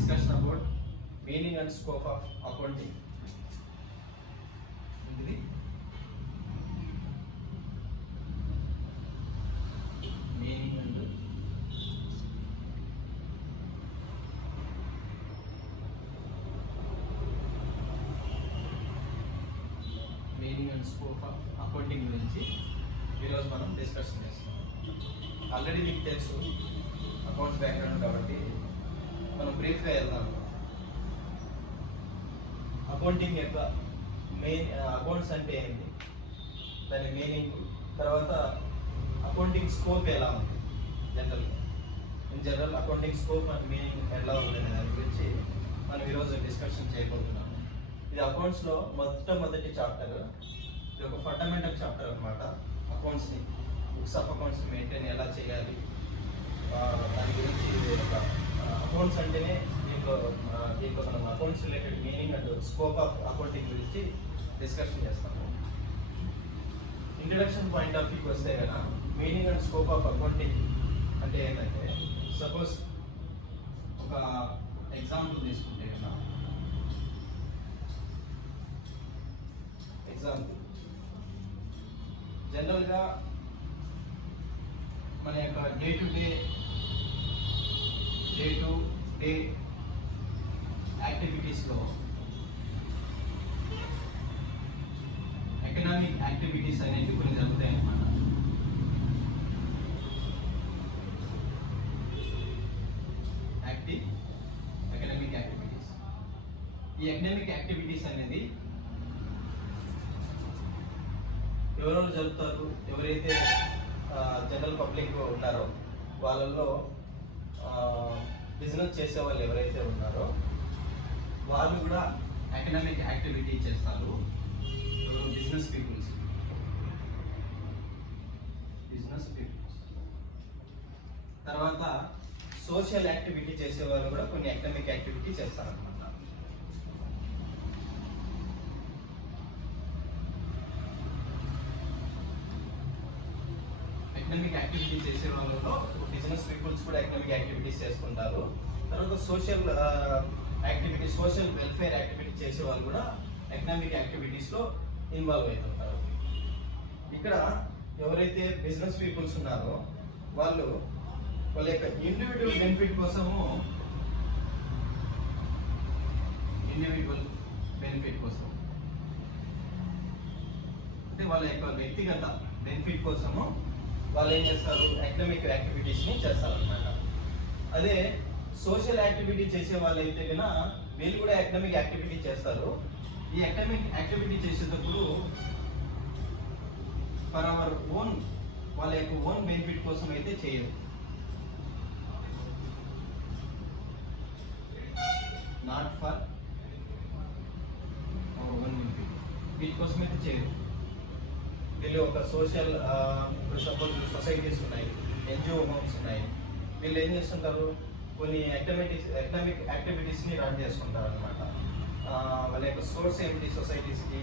discussion about meaning and scope of accounting. Meaning and scope of accounting గురించి ఈరోజు మనం discussion చేస్తాం. Already మీకు తెలుసు అకౌంట్స్ బ్యాక్గ్రౌండ్ కాబట్టి మనం బ్రీఫ్గా వెళ్దాం. అకౌంటింగ్ యొక్క మెయిన్ అకౌంట్స్ అంటే ఏంటి, దాని మీనింగ్, తర్వాత అకౌంటింగ్ స్కోప్ ఎలా ఉంది in general accounting scope and meaning ఎలా ఉంది అనే దాని గురించి మనం ఈరోజు డిస్కషన్ చేయబోతున్నాము. ఇది అకౌంట్స్లో మొట్టమొదటి చాప్టర్. ఇది ఒక ఫండమెంటల్ చాప్టర్ అనమాట. అకౌంట్స్ని, బుక్స్ ఆఫ్ అకౌంట్స్ మెయింటైన్ ఎలా చేయాలి దాని గురించి ఒక అకౌంట్స్ అంటేనే దీంట్లో మనం accounts related meaning and scope of accounting గురించి డిస్కషన్ చేస్తాము. ఇంట్రడక్షన్ పాయింట్ ఆఫ్ వ్యూకి వస్తే కదా, meaning and scope of accounting అంటే ఏంటంటే, సపోజ్ ఒక ఎగ్జాంపుల్ తీసుకుంటే కదా, ఎగ్జాంపుల్ జనరల్గా మన యొక్క డే టు డే యాక్టివిటీస్లో ఎకనామిక్ యాక్టివిటీస్ అనేవి కొన్ని జరుగుతాయి అన్నమాట. ఎకనామిక్ యాక్టివిటీస్, ఈ ఎకనామిక్ యాక్టివిటీస్ అనేది ఎవరెవరు జరుపుతారు, ఎవరైతే జనరల్ పబ్లిక్ ఉన్నారో వాళ్ళల్లో బిజినెస్ చేసే వాళ్ళు ఎవరైతే ఉన్నారో వాళ్ళు కూడా ఎకనామిక్ యాక్టివిటీ చేస్తారు. బిజినెస్ పీపుల్స్ తర్వాత సోషల్ యాక్టివిటీ చేసే వాళ్ళు కూడా కొన్ని ఎకనామిక్ యాక్టివిటీ చేస్తారన్నమాట. ఎకనామిక్ యాక్టివిటీ చేసే వాళ్ళలో బిజినెస్ పీపుల్స్ కూడా ఎకనామిక్ యాక్టివిటీస్ చేసుకుంటారు. తర్వాత social activity, social welfare activity చేసే వాళ్ళు కూడా ఎకనామిక్ యాక్టివిటీస్లో ఇన్వాల్వ్ అవుతుంటారు. ఇక్కడ ఎవరైతే బిజినెస్ పీపుల్స్ ఉన్నారో వాళ్ళ యొక్క ఇండివిజువల్ బెనిఫిట్ కోసం అంటే వాళ్ళ యొక్క వ్యక్తిగత బెనిఫిట్ కోసము వాళ్ళు ఏం చేస్తారు, ఎకనామిక్ యాక్టివిటీస్ని చేస్తారనమాట. అదే సోషల్ యాక్టివిటీ చేసే వాళ్ళు అయితే కన్నా వీళ్ళు కూడా ఎకనామిక్ యాక్టివిటీ చేస్తారు. ఈ ఎకనామిక్ యాక్టివిటీ చేసేటప్పుడు ఫర్ అవర్ ఓన్, వాళ్ళ యొక్క ఓన్ బెనిఫిట్ కోసం అయితే చేయరు, not for our own benefit, వీటి కోసం అయితే చేయరు. వీళ్ళు ఒక సోషల్, ఇప్పుడు సపోజ్ సొసైటీస్ ఉన్నాయి, ఎన్జిఓ హోమ్స్ ఉన్నాయి, వీళ్ళు ఏం చేస్తుంటారు, కొన్ని ఎకనామిక్ యాక్టివిటీస్ని రన్ చేసుకుంటారు అనమాట. వాళ్ళ యొక్క సోర్స్ ఏమిటి సొసైటీస్కి,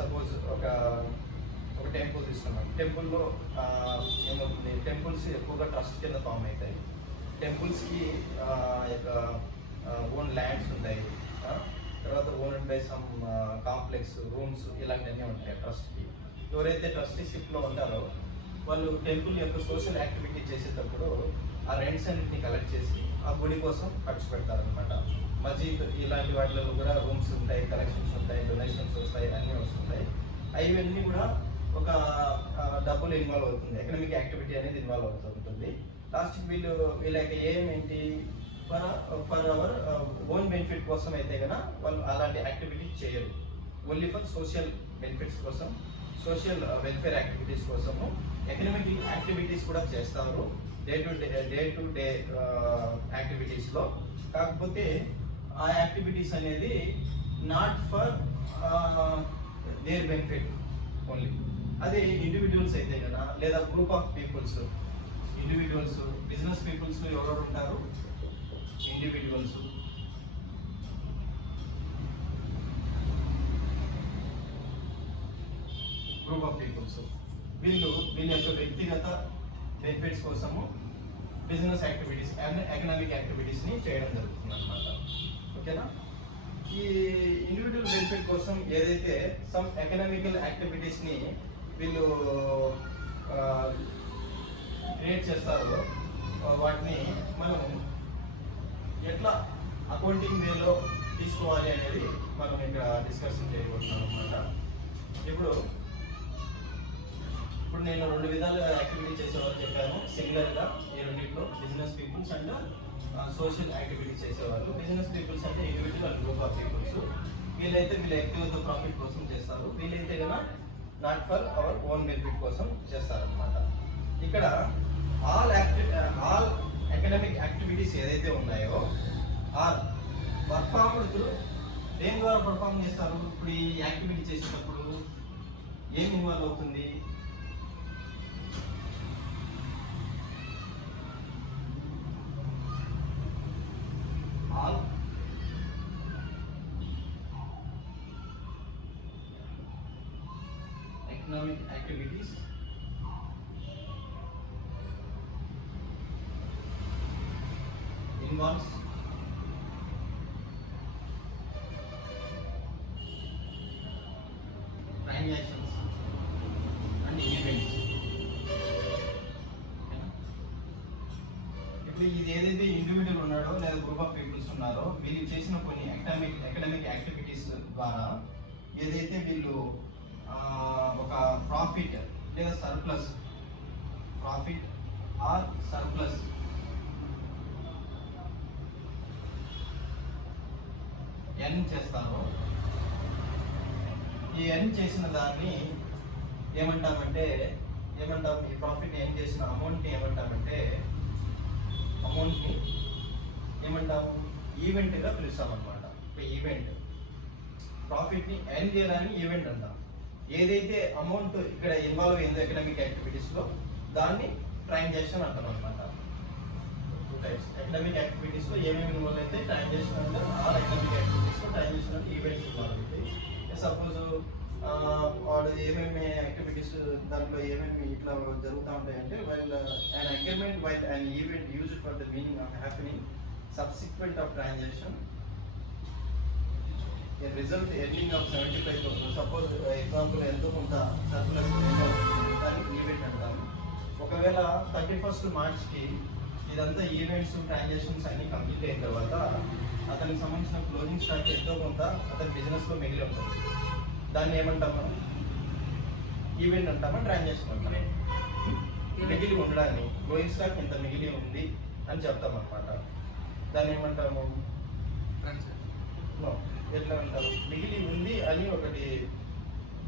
సపోజ్ ఒక టెంపుల్ తీసుకున్నాం. టెంపుల్లో ఏమవుతుంది, టెంపుల్స్ ఎక్కువగా ట్రస్ట్ కింద ఫామ్ అవుతాయి. టెంపుల్స్కి యొక్క ఓన్ ల్యాండ్స్ ఉంటాయి, తర్వాత own by some complex, rooms, ఇలాంటివన్నీ ఉంటాయి ట్రస్ట్కి. ఎవరైతే ట్రస్టీషిప్లో ఉంటారో వాళ్ళు టెంపుల్ యొక్క సోషల్ యాక్టివిటీ చేసేటప్పుడు ఆ రెంట్స్ అన్నింటినీ కలెక్ట్ చేసి ఆ గుడి కోసం ఖర్చు పెడతారనమాట. మసీద్ ఇలాంటి వాటిలో కూడా రూమ్స్ ఉంటాయి, కలెక్షన్స్ ఉంటాయి, డొనేషన్స్ వస్తాయి, అన్నీ వస్తుంటాయి. అవన్నీ కూడా ఒక డబ్బులు ఇన్వాల్వ్ అవుతుంది, ఎకనామిక్ యాక్టివిటీ అనేది ఇన్వాల్వ్ అవుతుంటుంది. లాస్ట్కి వీళ్ళ యొక్క ఏం ఏంటి, ఫర్ అవర్ ఓన్ బెనిఫిట్ కోసం అయితే కనుక వాళ్ళు అలాంటి యాక్టివిటీస్ చేయరు. ఓన్లీ ఫర్ సోషల్ బెనిఫిట్స్ కోసం, సోషల్ వెల్ఫేర్ యాక్టివిటీస్ కోసము ఎకనామిక్ యాక్టివిటీస్ కూడా చేస్తారు డే టు డే యాక్టివిటీస్లో. కాకపోతే ఆ యాక్టివిటీస్ అనేది not for their benefit only. అదే ఇండివిజువల్స్ అయితే కదా, లేదా group of peoples, individuals, business peoples ఎవరెవరు ఉంటారు, ఇండివిజువల్స్, గ్రూప్ ఆఫ్ పీపుల్స్, వీళ్ళ యొక్క వ్యక్తిగత బెనిఫిట్స్ కోసము బిజినెస్ యాక్టివిటీస్ అండ్ ఎకనామిక్ యాక్టివిటీస్ని చేయడం జరుగుతుంది అనమాట. ఓకేనా? ఈ ఇండివిజువల్ బెనిఫిట్ కోసం ఏదైతే సమ్ ఎకనామికల్ యాక్టివిటీస్ని వీళ్ళు క్రియేట్ చేస్తారో వాటిని మనం ఎట్లా అకౌంటింగ్ వేలో తీసుకోవాలి అనేది మనం ఇక్కడ డిస్కషన్ చేయబోతున్నాం అనమాట. ఇప్పుడు నేను 2 విధాలుగా యాక్టివిటీ చేసేవాళ్ళు చెప్పాను. సింగులర్గా ఈ రెండింటిలో business peoples and social activity చేసేవాళ్ళు. బిజినెస్ పీపుల్స్ అంటే ఇండివిజువల్ గ్రూప్ ఆఫ్ పీపుల్స్. వీళ్ళైతే వీళ్ళ యాక్టివ్ ప్రాఫిట్ కోసం చేస్తారు. వీళ్ళైతే కన్నా not for our own benefit కోసం చేస్తారనమాట. ఇక్కడ ఆల్ ఎకనామిక్ యాక్టివిటీస్ ఏదైతే ఉన్నాయో ఆర్ పర్ఫార్మ్డ్ త్రూ దేని ద్వారా పర్ఫార్మ్ చేస్తారు. ఇప్పుడు ఈ యాక్టివిటీ చేసేటప్పుడు ఏం ఇన్వాల్వ్ అవుతుంది? All economic activities involves transactions and events. ఇప్పుడు ఇది ఏదైతే ఇండివిజువల్ ఉన్నాడో లేదా గ్రూప్ ఆఫ్ పీపుల్స్ ఉన్నారో వీళ్ళు చేసిన కొన్ని ఎకనామిక్ యాక్టివిటీస్ ద్వారా ఏదైతే వీళ్ళు ఒక ప్రాఫిట్ లేదా సర్ప్లస్ ఆర్ సర్ప్లస్ ఎర్న్ చేస్తారో ఈ ఎర్న్ చేసిన దాన్ని ఏమంటామంటే ఈ ప్రాఫిట్ ఎర్న్ చేసిన అమౌంట్ని ఏమంటాము ఈవెంట్గా పిలుస్తాం అనమాట. ఈవెంట్ ప్రాఫిట్ని ఎర్న్ చేయడానికి ఈవెంట్ అంటాం. ఏదైతే అమౌంట్ ఇక్కడ ఇన్వాల్వ్ అయిందో ఎకనామిక్ యాక్టివిటీస్లో దాన్ని ట్రాన్సాక్షన్ అంటాం అనమాట. ఎకనామిక్ యాక్టివిటీస్ లో ఏమేమి ఇన్వాల్వ్ అయితే ట్రాన్సాక్షన్ అంటే ఆల్ ఎకనామిక్ యాక్టివిటీస్ లో ట్రాన్సాక్షన్ అంటే ఈవెంట్స్ ఇన్వాల్వ్ అవుతాయి. సపోజ్ వాడు ఏమేమి యాక్టివిటీస్ దాంట్లో ఏమేమి ఇట్లా జరుగుతూ ఉంటాయంటే while an agreement while an event used for the meaning of happening subsequent of transaction a result earning of 75,000. Suppose example ఎంతో కొంత సర్ప్లస్ దానికి ఈవెంట్ అంటాము. ఒకవేళ 31st మార్చ్కి ఇదంతా ఈవెంట్స్ ట్రాన్సాక్షన్స్ అన్ని కంప్లీట్ అయిన తర్వాత అతనికి సంబంధించిన క్లోజింగ్ స్టాక్ ఎంతో కొంత అతని బిజినెస్లో మిగిలి ఉంటుంది. దాన్ని ఏమంటాం మనం? ఈవెంట్ అంటామా ట్రాన్సాక్షన్ అంటామా? మిగిలి ఉండడాన్ని క్లోజింగ్ స్టాక్ ఇంత మిగిలి ఉంది అని చెప్తాం అనమాట. దాన్ని ఏమంటాము? ఎట్లా అంటారు? మిగిలి ఉంది అని ఒకటి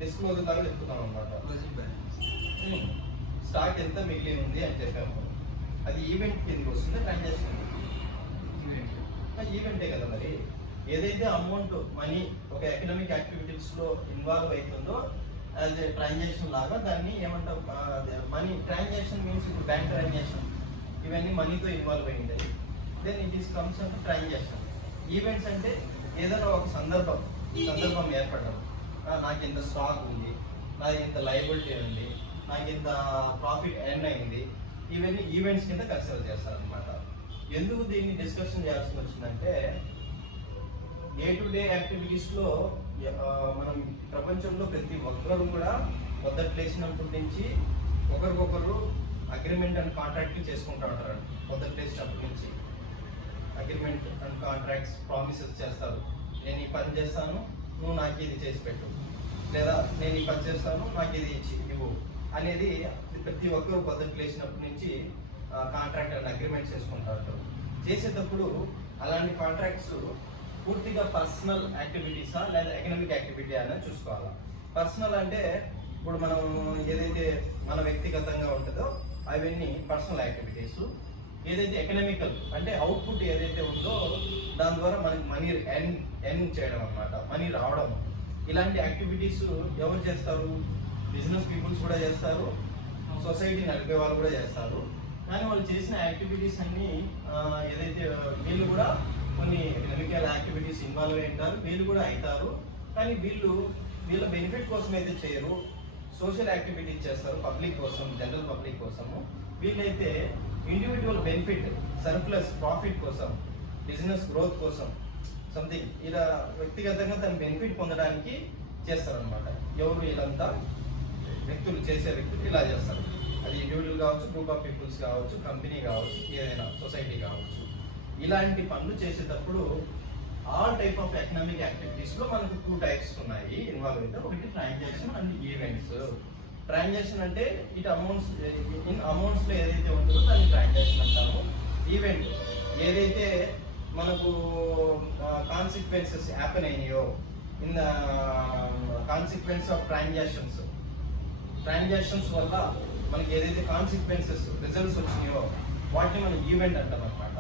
డిస్క్లోజర్ లాగా చెప్తున్నాం అనమాట. స్టాక్ ఎంత మిగిలి ఉంది అని చెప్పాము. అది ఈవెంట్ కిందకి వస్తుంది. ట్రాన్సాక్షన్ ఈవెంటే కదా. మరి ఏదైతే అమౌంట్ మనీ ఒక ఎకనామిక్ యాక్టివిటీస్లో ఇన్వాల్వ్ అవుతుందో యాజ్ ఏ ట్రాన్సాక్షన్ లాగా దాన్ని ఏమంటాం? మనీ ట్రాన్సాక్షన్ మీన్స్ ఇప్పుడు బ్యాంక్ ట్రాన్సాక్షన్ ఇవన్నీ మనీతో ఇన్వాల్వ్ అయి ఉంటాయి. దెన్ ఇట్ ఈస్ కమ్స్ అంటే ట్రాన్సాక్షన్. ఈవెంట్స్ అంటే ఏదైనా ఒక సందర్భం ఏర్పడడం. నాకు ఇంత స్టాక్ ఉంది, నాకు ఇంత లయబిలిటీ ఉంది, నాకు ఇంత ప్రాఫిట్ ఎర్న్ అయింది, ఇవన్నీ ఈవెంట్స్ కింద కన్సిడర్ చేస్తారనమాట. ఎందుకు దీన్ని డిస్కషన్ చేయాల్సి వచ్చిందంటే డే టు డే యాక్టివిటీస్లో మనం ప్రపంచంలో ప్రతి ఒక్కరు కూడా పొద్దుట్లేసినప్పటి నుంచి ఒకరికొకరు అగ్రిమెంట్ అండ్ కాంట్రాక్ట్ చేసుకుంటూ ఉంటారు. పొద్దుట్లేసినప్పటి నుంచి అగ్రిమెంట్ అండ్ కాంట్రాక్ట్స్ ప్రామిసెస్ చేస్తారు. నేను ఈ పని చేస్తాను, నువ్వు నాకు ఇది చేసి పెట్టు, లేదా నేను ఈ పని చేస్తాను, నాకు ఇది ఇవ్వు అనేది ప్రతి ఒక్కరు పొద్దుట్లేసినప్పటి నుంచి కాంట్రాక్ట్ అండ్ అగ్రిమెంట్ చేసుకుంటారు. చేసేటప్పుడు అలాంటి కాంట్రాక్ట్స్ పూర్తిగా పర్సనల్ యాక్టివిటీసా లేదా ఎకనామిక్ యాక్టివిటీ అనేది చూసుకోవాలి. పర్సనల్ అంటే ఇప్పుడు మనం ఏదైతే మన వ్యక్తిగతంగా ఉంటుందో అవన్నీ పర్సనల్ యాక్టివిటీస్. ఏదైతే ఎకనామికల్ అంటే అవుట్పుట్ ఏదైతే ఉందో దాని ద్వారా మనకి మనీ ఎర్న్ చేయడం అనమాట, మనీ రావడం. ఇలాంటి యాక్టివిటీస్ ఎవరు చేస్తారు? బిజినెస్ పీపుల్స్ కూడా చేస్తారు, సొసైటీ నడిపే వాళ్ళు కూడా చేస్తారు. కానీ వాళ్ళు చేసిన యాక్టివిటీస్ అన్నీ ఏదైతే వీళ్ళు కూడా కొన్ని ఎకనామికల్ యాక్టివిటీస్ ఇన్వాల్వ్ అయి ఉంటారు, వీళ్ళు కూడా అవుతారు. కానీ వీళ్ళ బెనిఫిట్ కోసం అయితే చేయరు, సోషల్ యాక్టివిటీస్ చేస్తారు పబ్లిక్ కోసం, జనరల్ పబ్లిక్ కోసము. వీళ్ళైతే ఇండివిజువల్ బెనిఫిట్, సర్ప్లస్ ప్రాఫిట్ కోసం, బిజినెస్ గ్రోత్ కోసం సంథింగ్ ఇలా వ్యక్తిగతంగా తన బెనిఫిట్ పొందడానికి చేస్తారనమాట. ఎవరు వీళ్ళంతా వ్యక్తులు, చేసే వ్యక్తులు ఇలా చేస్తారు. అది ఇండివిజువల్ కావచ్చు, గ్రూప్ ఆఫ్ పీపుల్స్ కావచ్చు, కంపెనీ కావచ్చు, ఏదైనా సొసైటీ కావచ్చు. ఇలాంటి పనులు చేసేటప్పుడు ఆల్ టైప్ ఆఫ్ ఎకనామిక్ యాక్టివిటీస్లో మనకు 2 టైప్స్ ఉన్నాయి ఇన్వాల్వ్ అయితే. ఒకటి ట్రాన్సాక్షన్ అండ్ ఈవెంట్స్. ట్రాన్సాక్షన్ అంటే ఇట్ అమౌంట్స్, ఇన్ అమౌంట్స్లో ఏదైతే ఉంటుందో దాన్ని ట్రాన్సాక్షన్ అంటాము. ఈవెంట్ ఏదైతే మనకు కాన్సిక్వెన్సెస్ హ్యాపెన్ అయినాయో ఇన్ కాన్సిక్వెన్స్ ఆఫ్ ట్రాన్సాక్షన్స్ వల్ల మనకి ఏదైతే కాన్సిక్వెన్సెస్ రిజల్ట్స్ వచ్చినాయో వాటిని మనం ఈవెంట్ అంటాం అనమాట.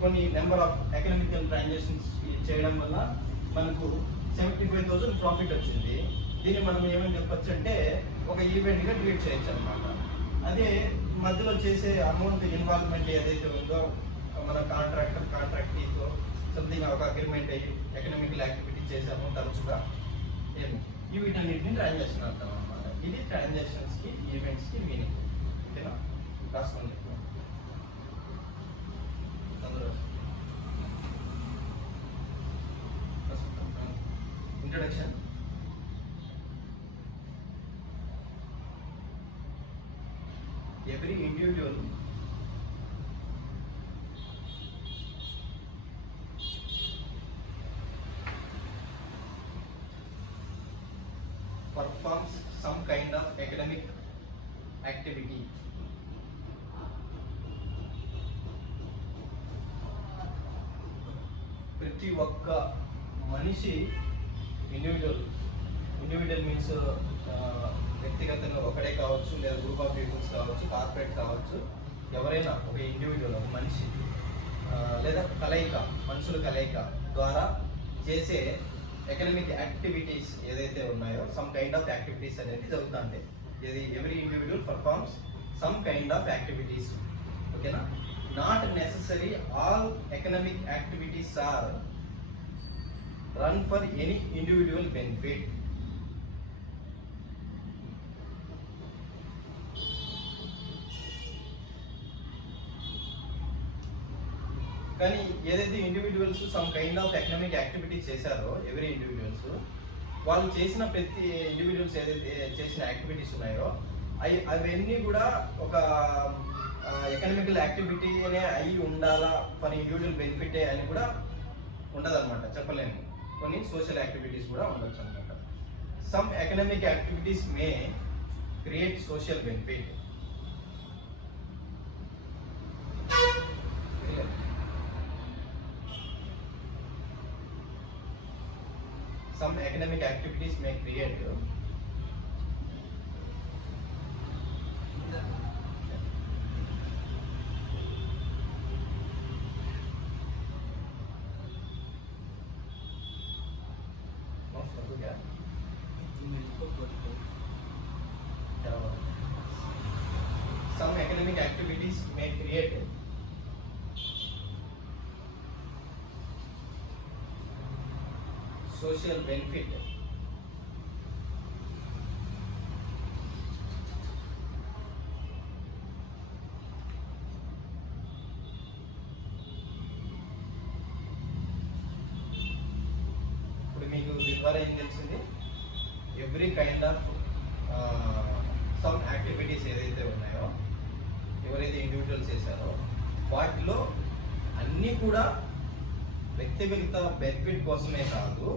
కొన్ని నెంబర్ ఆఫ్ ఎకనామికల్ ట్రాన్సాక్షన్స్ చేయడం వల్ల మనకు 75,000 ప్రాఫిట్ వచ్చింది. దీన్ని మనం ఏమని చెప్పొచ్చు అంటే ఒక ఈవెంట్గా ట్రీట్ చేయొచ్చు అనమాట. అదే మధ్యలో చేసే అమౌంట్ ఇన్వాల్వ్మెంట్ ఏదైతే ఉందో మన కాంట్రాక్టీతో సంథింగ్ ఒక అగ్రిమెంట్ అయ్యి ఎకనామికల్ యాక్టివిటీ చేసాము తరచుగా వీటన్నిటిని ట్రాన్సాక్షన్ అంటాం అనమాట. ఇది ట్రాన్సాక్షన్స్కి ఈవెంట్స్కి మీనింగ్. ఓకేనా, రాసుకోండి. Introduction. Every individual performs some kind of academic activity. ప్రతి ఒక్క మనిషి ఇండివిజువల్ మీన్స్ వ్యక్తిగతంగా ఒకడే కావచ్చు, లేదా గ్రూప్ ఆఫ్ పీపుల్స్ కావచ్చు, కార్పొరేట్ కావచ్చు, ఎవరైనా ఒక ఇండివిజువల్, ఒక మనిషి లేదా మనుషుల కలయిక ద్వారా చేసే ఎకనామిక్ యాక్టివిటీస్ ఏదైతే ఉన్నాయో సమ్ కైండ్ ఆఫ్ యాక్టివిటీస్ అనేది జరుగుతుంటాయి. ఇది every individual performs some kind of activities. ఓకేనా, not necessary all economic activities are run for any individual benefit. కానీ ఏదైతే individuals some kind of economic activities చేశారో ఎవరీ ఇండివిజువల్స్, వాళ్ళు చేసిన ప్రతి ఇండివిజువల్స్ ఏదైతే చేసిన యాక్టివిటీస్ ఉన్నాయో అవన్నీ కూడా ఒక ఎకనామికల్ యాక్టివిటీ అనే అయి ఉండాలా, ఫర్ ఇండివిజువల్ బెనిఫిటే అని కూడా ఉండదన్నమాట, చెప్పలేము. కొన్ని సోషల్ యాక్టివిటీస్ కూడా ఉండొచ్చు అనమాట. Some economic activities may create social benefit. Some economic activities may create social benefit. ఇప్పుడు మీకు దీని ద్వారా ఏం తెలిసింది, every kind of some activities ఏదైతే ఉన్నాయో ఎవరైతే ఇండివిజువల్స్ చేశారో వాటిలో అన్నీ కూడా వ్యక్తిగత బెనిఫిట్ కోసమే కాదు,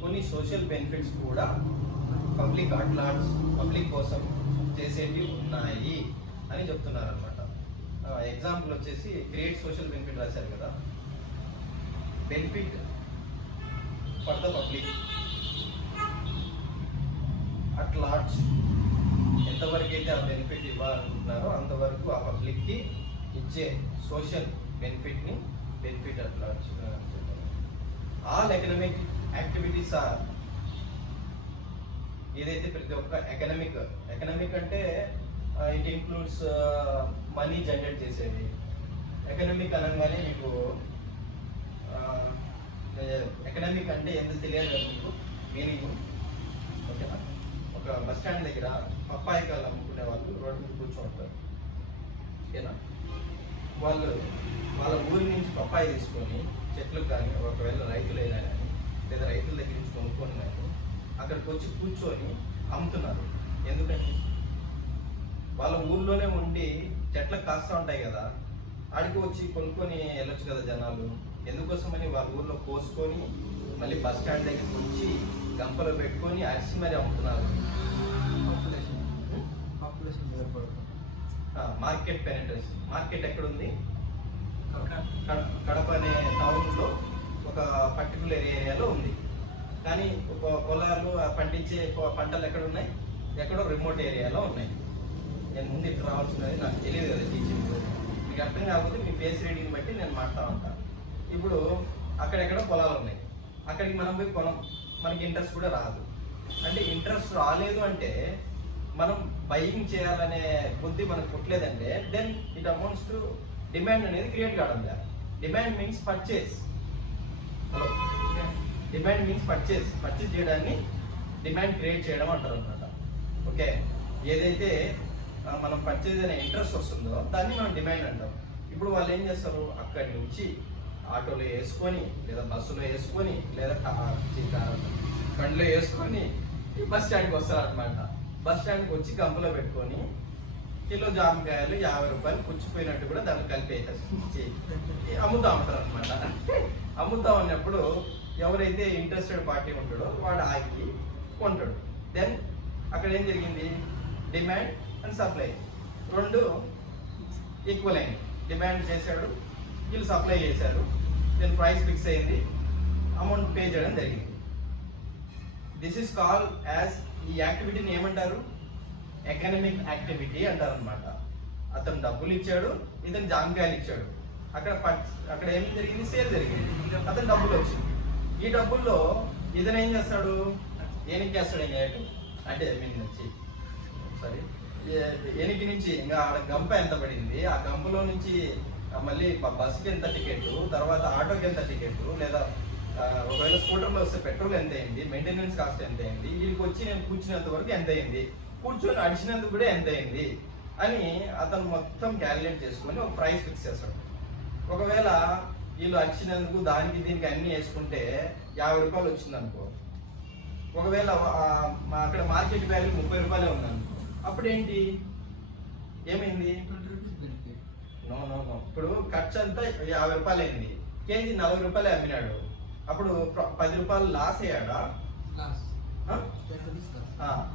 కొన్ని సోషల్ బెనిఫిట్స్ కూడా పబ్లిక్ అట్లాట్స్ పబ్లిక్ కోసం చేసేవి ఉన్నాయి అని చెప్తున్నారు అనమాట. ఎగ్జాంపుల్ వచ్చేసి క్రియేట్ సోషల్ బెనిఫిట్ రాశారు కదా, బెనిఫిట్ ఫర్ ద పబ్లిక్ అట్లాట్స్ ఎంతవరకు అయితే ఆ బెనిఫిట్ ఇవ్వాలనుకుంటున్నారో అంతవరకు ఆ పబ్లిక్కి ఇచ్చే సోషల్ బెనిఫిట్ని బెనిఫిట్ అట్లాట్స్. ఆల్ ఎకనామిక్ యాక్టివిటీస్ ఆర్, ఏదైతే ప్రతి ఒక్క ఎకనామిక్ అంటే ఇట్ ఇంక్లూడ్స్ మనీ జనరేట్ చేసేది. ఎకనామిక్ అనగానే మీకు ఎకనామిక్ అంటే ఎంత తెలియాలి మీకు మీనింగ్. ఓకేనా, ఒక బస్ స్టాండ్ దగ్గర పప్పాయికాయలు అమ్ముకునే వాళ్ళు రోడ్డు మీద కూర్చోంటారు. ఓకేనా. వాళ్ళు వాళ్ళ ఊరి నుంచి పప్పాయి తీసుకొని చెట్లకు కానీ ఒకవేళ రైతులైనా కానీ లేదా రైతుల దగ్గర నుంచి కొనుక్కొని కానీ అక్కడికి వచ్చి కూర్చొని అమ్ముతున్నారు. ఎందుకంటే వాళ్ళ ఊర్లోనే ఉండి చెట్లకు కాస్తూ ఉంటాయి కదా, ఆడికి వచ్చి కొనుక్కొని వెళ్ళొచ్చు కదా జనాలు. ఎందుకోసమని వాళ్ళ ఊర్లో కోసుకొని మళ్ళీ బస్ స్టాండ్ దగ్గరికి వచ్చి గంపలో పెట్టుకొని అరిసి మరి అమ్ముతున్నారు. Market penetration. మార్కెట్ ఎక్కడుంది? కడప అనే టౌన్లో ఒక పర్టికులర్ ఏరియాలో ఉంది. కానీ పొలాలు పండించే పంటలు ఎక్కడ ఉన్నాయి? ఎక్కడో రిమోట్ ఏరియాలో ఉన్నాయి. నేను ముందు ఇక్కడ రావాల్సినది నాకు తెలియదు కదా టీచింగ్. మీకు అర్థం కాకపోతే మీ ఫేస్ రీడింగ్ బట్టి నేను మాట్లాడుతూ ఉంటాను. ఇప్పుడు అక్కడెక్కడ పొలాలు ఉన్నాయి, అక్కడికి మనం పోయి కొనం, మనకి ఇంట్రెస్ట్ కూడా రాదు. అంటే ఇంట్రెస్ట్ రాలేదు అంటే మనం బయింగ్ చేయాలనే బుద్ధి మనకు పుట్టలేదంటే then it amounts to demand అనేది క్రియేట్ కావడం లేదు. Demand means purchase. Hello, demand means purchase చేయడాన్ని డిమాండ్ క్రియేట్ చేయడం అంటారు అనమాట. ఓకే, ఏదైతే మనం పర్చేజ్ అనే ఇంట్రెస్ట్ వస్తుందో దాన్ని మనం డిమాండ్ అంటాం. ఇప్పుడు వాళ్ళు ఏం చేస్తారు, అక్కడి నుంచి ఆటోలో వేసుకొని లేదా బస్సులో వేసుకొని లేదా బండిలో వేసుకొని బస్ స్టాండ్కి వస్తారు అనమాట. బస్ స్టాండ్కి వచ్చి గంపలో పెట్టుకొని కిలో జామకాయలు 50 రూపాయలు పుచ్చిపోయినట్టు కూడా దాన్ని కలిపి అమ్ముతా ఉంటారు అనమాట. అమ్ముతా ఉన్నప్పుడు ఎవరైతే ఇంట్రెస్టెడ్ పార్టీ ఉంటాడో వాడు ఆగి కొంటాడు. దెన్ అక్కడ ఏం జరిగింది, డిమాండ్ అండ్ సప్లై రెండు ఈక్వల్ అయింది. డిమాండ్ చేశాడు, వీళ్ళు సప్లై చేశారు, దెన్ ప్రైస్ ఫిక్స్ అయింది, అమౌంట్ పే చేయడం జరిగింది. దిస్ ఈస్ కాల్ యాజ్, ఈ యాక్టివిటీని ఏమంటారు, ఎకనామిక్ యాక్టివిటీ అంటారు అనమాట. అతను డబ్బులు ఇచ్చాడు, ఇతను జామకాయలు ఇచ్చాడు, అక్కడ ఏం జరిగింది, సేల్ జరిగింది, అతను డబ్బులు వచ్చింది. ఈ డబ్బుల్లో ఇతను ఏం చేస్తాడు, ఏనికి చేస్తాడు అంటే ఎనికి నుంచి ఇంకా ఆడ గంప ఎంత పడింది, ఆ గంపలో నుంచి మళ్ళీ బస్సుకి ఎంత టికెట్, తర్వాత ఆటోకి ఎంత టికెట్, లేదా ఒకవేళ స్కూటర్లో వస్తే పెట్రోల్ ఎంత అయింది, మెయింటెనెన్స్ కాస్ట్ ఎంత అయింది, వీడికి వచ్చి నేను కూర్చునేంత వరకు ఎంత అయింది, కూర్చొని అడిచినందుకు కూడా ఎంత అయింది అని అతను మొత్తం క్యాలిక్యులేట్ చేసుకొని ఒక ప్రైస్ ఫిక్స్ చేస్తాడు. ఒకవేళ వీళ్ళు అడిచినందుకు దానికి దీనికి అన్ని వేసుకుంటే 50 రూపాయలు వచ్చింది అనుకో, ఒకవేళ అక్కడ మార్కెట్ వాల్యూ 30 రూపాయలే ఉందనుకో, అప్పుడు ఏంటి ఏమైంది, నో నో నో ఇప్పుడు ఖర్చు అంతా 50 రూపాయలు అయింది, కేజీ 40 రూపాయలు అమ్మినాడు, అప్పుడు 10 రూపాయలు లాస్ అయ్యాడా?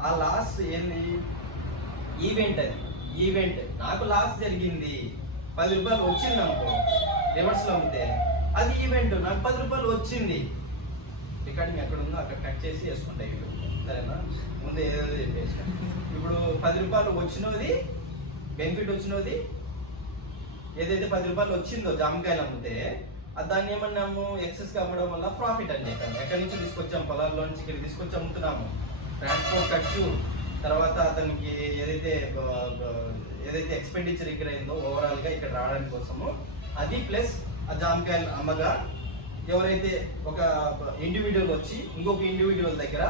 ఆ లాస్ ఏంది, ఈవెంట్. అది ఈవెంట్. నాకు లాస్ జరిగింది, 10 రూపాయలు వచ్చింది అనుకో రివర్స్ లో అమ్మితే, అది ఈవెంట్. నాకు 10 రూపాయలు వచ్చింది. రికార్డింగ్ ఎక్కడ ఉందో అక్కడ కట్ చేసి వేసుకుంటాయి, సరేనా? ముందు ఏదో చెప్పేసి ఇప్పుడు 10 రూపాయలు వచ్చినది బెనిఫిట్ వచ్చినది, ఏదైతే 10 రూపాయలు వచ్చిందో జామకాయలు అమ్మితే దాన్ని ఏమన్నాము, ఎక్సెస్ గా అమ్మడం వల్ల ప్రాఫిట్ అని చెప్పాము. ఎక్కడి నుంచి తీసుకొచ్చాము, పొలాల్లో నుంచి ఇక్కడ తీసుకొచ్చి అమ్ముతున్నాము. ట్రాన్స్పోర్ట్ ఖర్చు, తర్వాత అతనికి ఏదైతే ఎక్స్పెండిచర్ ఇక్కడ అయిందో ఓవరాల్ గా ఇక్కడ రావడానికి కోసము, అది ప్లస్ ఆ జామకాయలు అమ్మగా ఎవరైతే ఒక ఇండివిజువల్ వచ్చి ఇంకొక ఇండివిజువల్ దగ్గర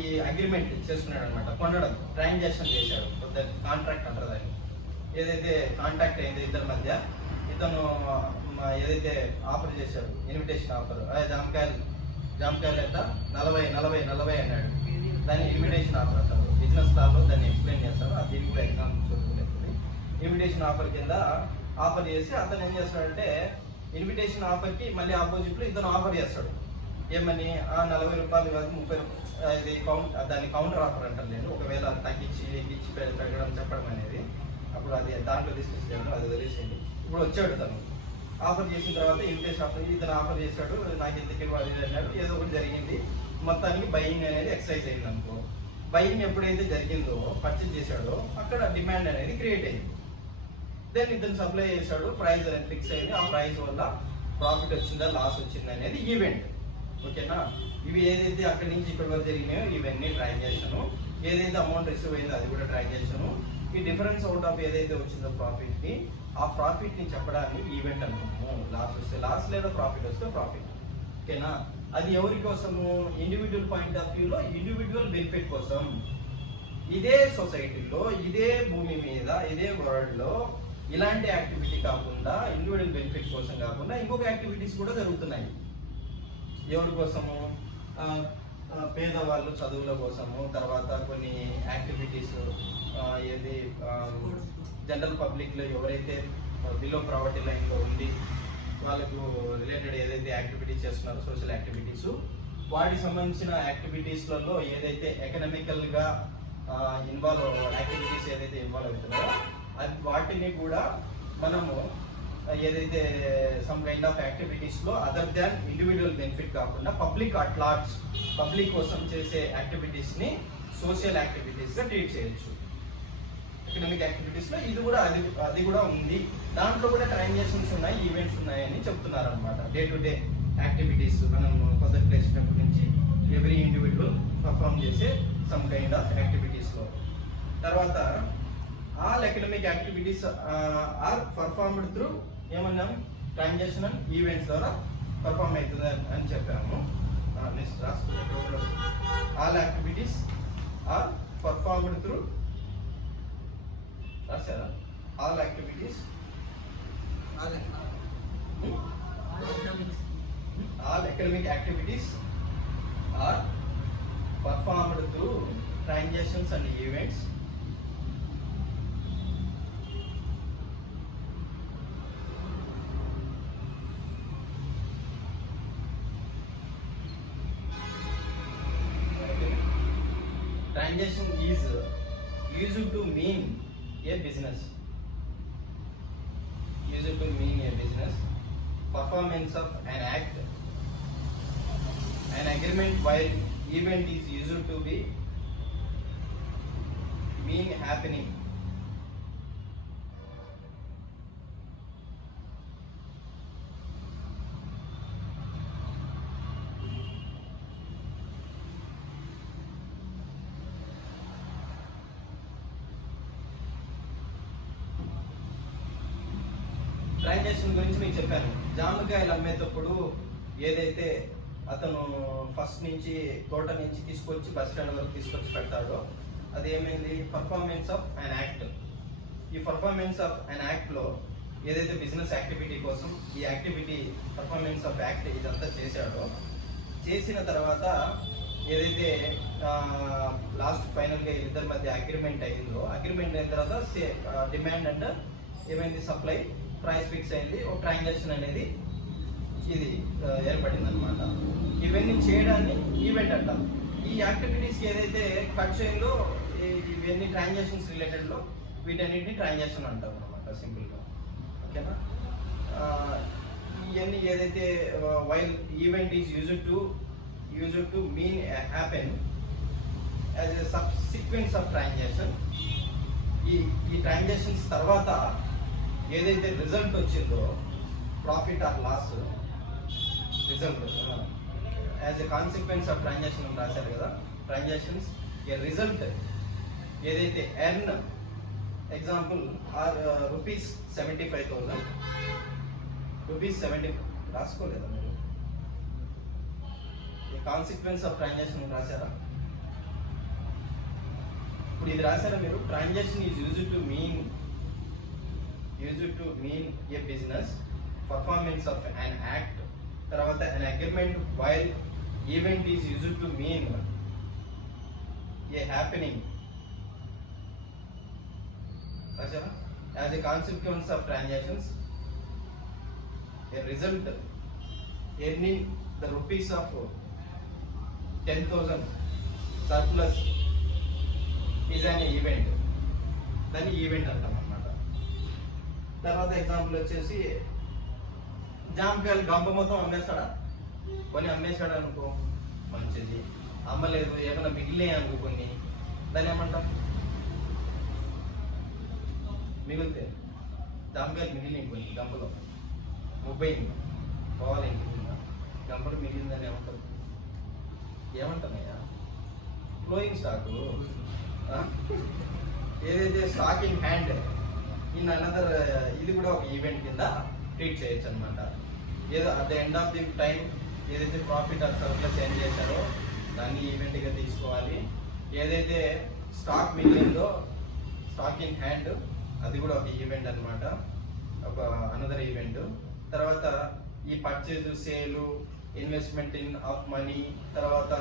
ఈ అగ్రిమెంట్ చేసుకున్నాడు అనమాట, కొనడం, ట్రాన్సాక్షన్ చేశాడు, కాంట్రాక్ట్ అంటారు దాన్ని. ఏదైతే కాంటాక్ట్ అయిందో ఇద్దరి మధ్య, ఇతను ఏదైతే ఆఫర్ చేశాడు, ఇన్విటేషన్ ఆఫర్, జామకాయలు ఎంత 40 అన్నాడు, దాన్ని ఇన్విటేషన్ ఆఫర్ అంటారు. బిజినెస్ లాలో దాన్ని ఎక్స్ప్లెయిన్ చేస్తారు, అది దీనికి ఎగ్జాంపుల్ చూసుకునేది. ఇన్విటేషన్ ఆఫర్ కింద ఆఫర్ చేసి అతను ఏం చేస్తాడంటే ఇన్విటేషన్ ఆఫర్కి మళ్ళీ ఆపోజిట్లో ఇతను ఆఫర్ చేస్తాడు, ఏమని 40 రూపాయలు కాదు 30 రూపాయలు, ఇది దాన్ని కౌంటర్ ఆఫర్ అంటారు. నేను ఒకవేళ తగ్గించి ఎక్కించి పెట్టడం చెప్పడం అనేది, అప్పుడు అది దాంట్లో డిస్కస్ చేయడం, అది వదిలేసేయండి. ఇప్పుడు వచ్చాడు తను ఆఫర్ చేసిన తర్వాత, ఇన్విటేషన్ ఆఫర్ ఇతను ఆఫర్ చేశాడు, నాకు ఎందుకు ఇవ్వాలి అన్నాడు, ఏదో ఒకటి జరిగింది, మొత్తానికి బయింగ్ అనేది ఎక్సైజ్ అయింది అనుకో. బయింగ్ ఎప్పుడైతే జరిగిందో, పర్చేజ్ చేశాడో, అక్కడ డిమాండ్ అనేది క్రియేట్ అయింది. దెన్ ఇతను సప్లై చేశాడు, ప్రైస్ అనేది ఫిక్స్ అయింది, ఆ ప్రైస్ వల్ల ప్రాఫిట్ వచ్చిందా లాస్ వచ్చిందా అనేది ఈవెంట్. ఓకేనా? ఇవి ఏదైతే అక్కడి నుంచి ఇక్కడి వరకు జరిగినాయో ఇవన్నీ ట్రాన్సాక్షన్, ఏదైతే అమౌంట్ రిసీవ్ అయిందో అది కూడా ట్రాన్సాక్షన్. ఈ డిఫరెన్స్ అవుట్ ఆఫ్ ఏదైతే వచ్చిందో ప్రాఫిట్ ని, ఆ ప్రాఫిట్ ని చెప్పడానికి ఈవెంట్ అనుకుంటాము. లాస్ వస్తే లాస్, లేదా ప్రాఫిట్ వస్తే ప్రాఫిట్. ఓకేనా? అది ఎవరి కోసము, ఇండివిజువల్ పాయింట్ ఆఫ్ వ్యూలో ఇండివిజువల్ బెనిఫిట్ కోసం. ఇదే సొసైటీలో, ఇదే భూమి మీద, ఇదే వరల్డ్లో ఇలాంటి యాక్టివిటీ కాకుండా, ఇండివిజువల్ బెనిఫిట్ కోసం కాకుండా ఇంకొక యాక్టివిటీస్ కూడా జరుగుతున్నాయి. ఎవరి కోసము? పేదవాళ్ళు చదువుల కోసము, తర్వాత కొన్ని యాక్టివిటీస్ ఏది జనరల్ పబ్లిక్లో ఎవరైతే బిలో ప్రావర్టీ లైన్లో ఉంది వాళ్ళకు రిలేటెడ్ ఏదైతే యాక్టివిటీస్ చేస్తున్నారో సోషల్ యాక్టివిటీస్, వాటికి సంబంధించిన యాక్టివిటీస్లలో ఏదైతే ఎకనామికల్గా ఇన్వాల్వ్ యాక్టివిటీస్ ఏదైతే ఇన్వాల్వ్ అవుతున్నారో అది వాటిని కూడా మనము ఏదైతే సమ్ కైండ్ ఆఫ్ యాక్టివిటీస్లో అదర్ దాన్ ఇండివిజువల్ బెనిఫిట్ కాకుండా పబ్లిక్ అట్ లార్జ్, పబ్లిక్ కోసం చేసే యాక్టివిటీస్ని సోషల్ యాక్టివిటీస్గా ట్రీట్ చేయొచ్చు. ఎకనామిక్ యాక్టివిటీస్లో ఇది కూడా అది కూడా ఉంది. దాంట్లో కూడా ట్రాన్సాక్షన్స్ ఉన్నాయి, ఈవెంట్స్ ఉన్నాయని చెప్తున్నారు అనమాట. డే టు డే యాక్టివిటీస్ మనం పొద్దున్న లేచినప్పటి నుంచి ఎవ్రీ ఇండివిజువల్ పర్ఫామ్ చేసే సమ్ కైండ్ ఆఫ్ యాక్టివిటీస్లో. తర్వాత all economic activities are performed through ఏమన్నాం? ట్రాన్సాక్షనల్ ఈవెంట్స్ ద్వారా పర్ఫామ్ అవుతుంది అని చెప్పాము. నెక్స్ట్ రాసుకునే all activities are performed through రాశారా? All activities all economic activities are performed through transactions and events transaction is used to mean a business. Used to mean a business. Performance of an act, an agreement, while event is used to be mean happening. Transaction గురించి మీకు చెప్పాను. జామకాయలు అమ్మేటప్పుడు ఏదైతే అతను first నుంచి తోట నుంచి తీసుకొచ్చి బస్ స్టాండ్ వరకు తీసుకొచ్చి పెడతాడో అది ఏమైంది? Performance of an act. ఈ పర్ఫార్మెన్స్ ఆఫ్ అన్ యాక్ట్లో ఏదైతే బిజినెస్ యాక్టివిటీ కోసం ఈ యాక్టివిటీ పర్ఫార్మెన్స్ ఆఫ్ యాక్ట్ ఇదంతా చేశాడో, చేసిన తర్వాత ఏదైతే లాస్ట్ ఫైనల్గా ఇద్దరి మధ్య అగ్రిమెంట్ అయిందో, అగ్రిమెంట్ అయిన తర్వాత డిమాండ్ అండ్ ఏమైంది? సప్లై, ప్రైస్ ఫిక్స్ అయింది, ఒక ట్రాన్సాక్షన్ అనేది ఇది ఏర్పడింది అనమాట. ఇవన్నీ చేయడాన్ని ఈవెంట్ అంటాం. ఈ యాక్టివిటీస్కి ఏదైతే ఖర్చు అయిందో ఇవన్నీ ట్రాన్సాక్షన్స్ రిలేటెడ్లో వీటన్నిటిని ట్రాన్సాక్షన్ అంటాం అనమాట సింపుల్గా. ఓకేనా? ఇవన్నీ ఏదైతే while event is used to mean happen as a subsequence of transaction. ఈ ట్రాన్సాక్షన్స్ తర్వాత ఏదైతే రిజల్ట్ వచ్చిందో, profit or loss result as a consequence of transaction రాశారు కదా. ట్రాన్సాక్షన్స్ ఏ రిజల్ట్ ఏదైతే ఎర్న్, ఎగ్జాంపుల్ రూపీస్ 75,000, రూపీస్ 70 రాసుకోలేదా మీరు? ఏ కాన్సిక్వెన్స్ ఆఫ్ ట్రాన్సాక్షన్ రాశారా? ఇప్పుడు ఇది రాశారా మీరు? Transaction is used to mean a business, performance of an act, తర్వాత an agreement, while event is used to mean a happening as a consequence of transactions, a result earning the rupees of 10,000 surplus is an event. దాన్ని event అంటాం అన్నమాట. తర్వాత example వచ్చేసి జామకాయలు గంప మొత్తం అమ్మేస్తాడా? కొన్ని అమ్మేస్తాడు అనుకో, మంచిది. అమ్మలేదు, ఏమైనా మిగిలినాయి అనుకో కొన్ని, దాన్ని ఏమంటాం? మిగిలితే జామకాయలు మిగిలినాయి కొన్ని గంపలో 30 పోవాలి ఇంటి గంపలు మిగిలిందని ఏమంటామయ్యా? Flowing stock. ఏదైతే stock in hand in another, ఇది కూడా ఒక ఈవెంట్ కింద ట్రీట్ చేయొచ్చు అనమాట. ఏదో at the end of the time ఏదైతే ప్రాఫిట్ ఆర్ సర్ప్లస్ ఏం చేశారో దాన్ని ఈవెంట్గా తీసుకోవాలి. ఏదైతే స్టాక్ మిగిలిందో స్టాక్ ఇన్ హ్యాండ్, అది కూడా ఒక ఈవెంట్ అన్నమాట, ఒక అనదర్ ఈవెంట్. తర్వాత ఈ పర్చేజ్, సేలు, ఇన్వెస్ట్మెంట్ ఇన్ ఆఫ్ మనీ, తర్వాత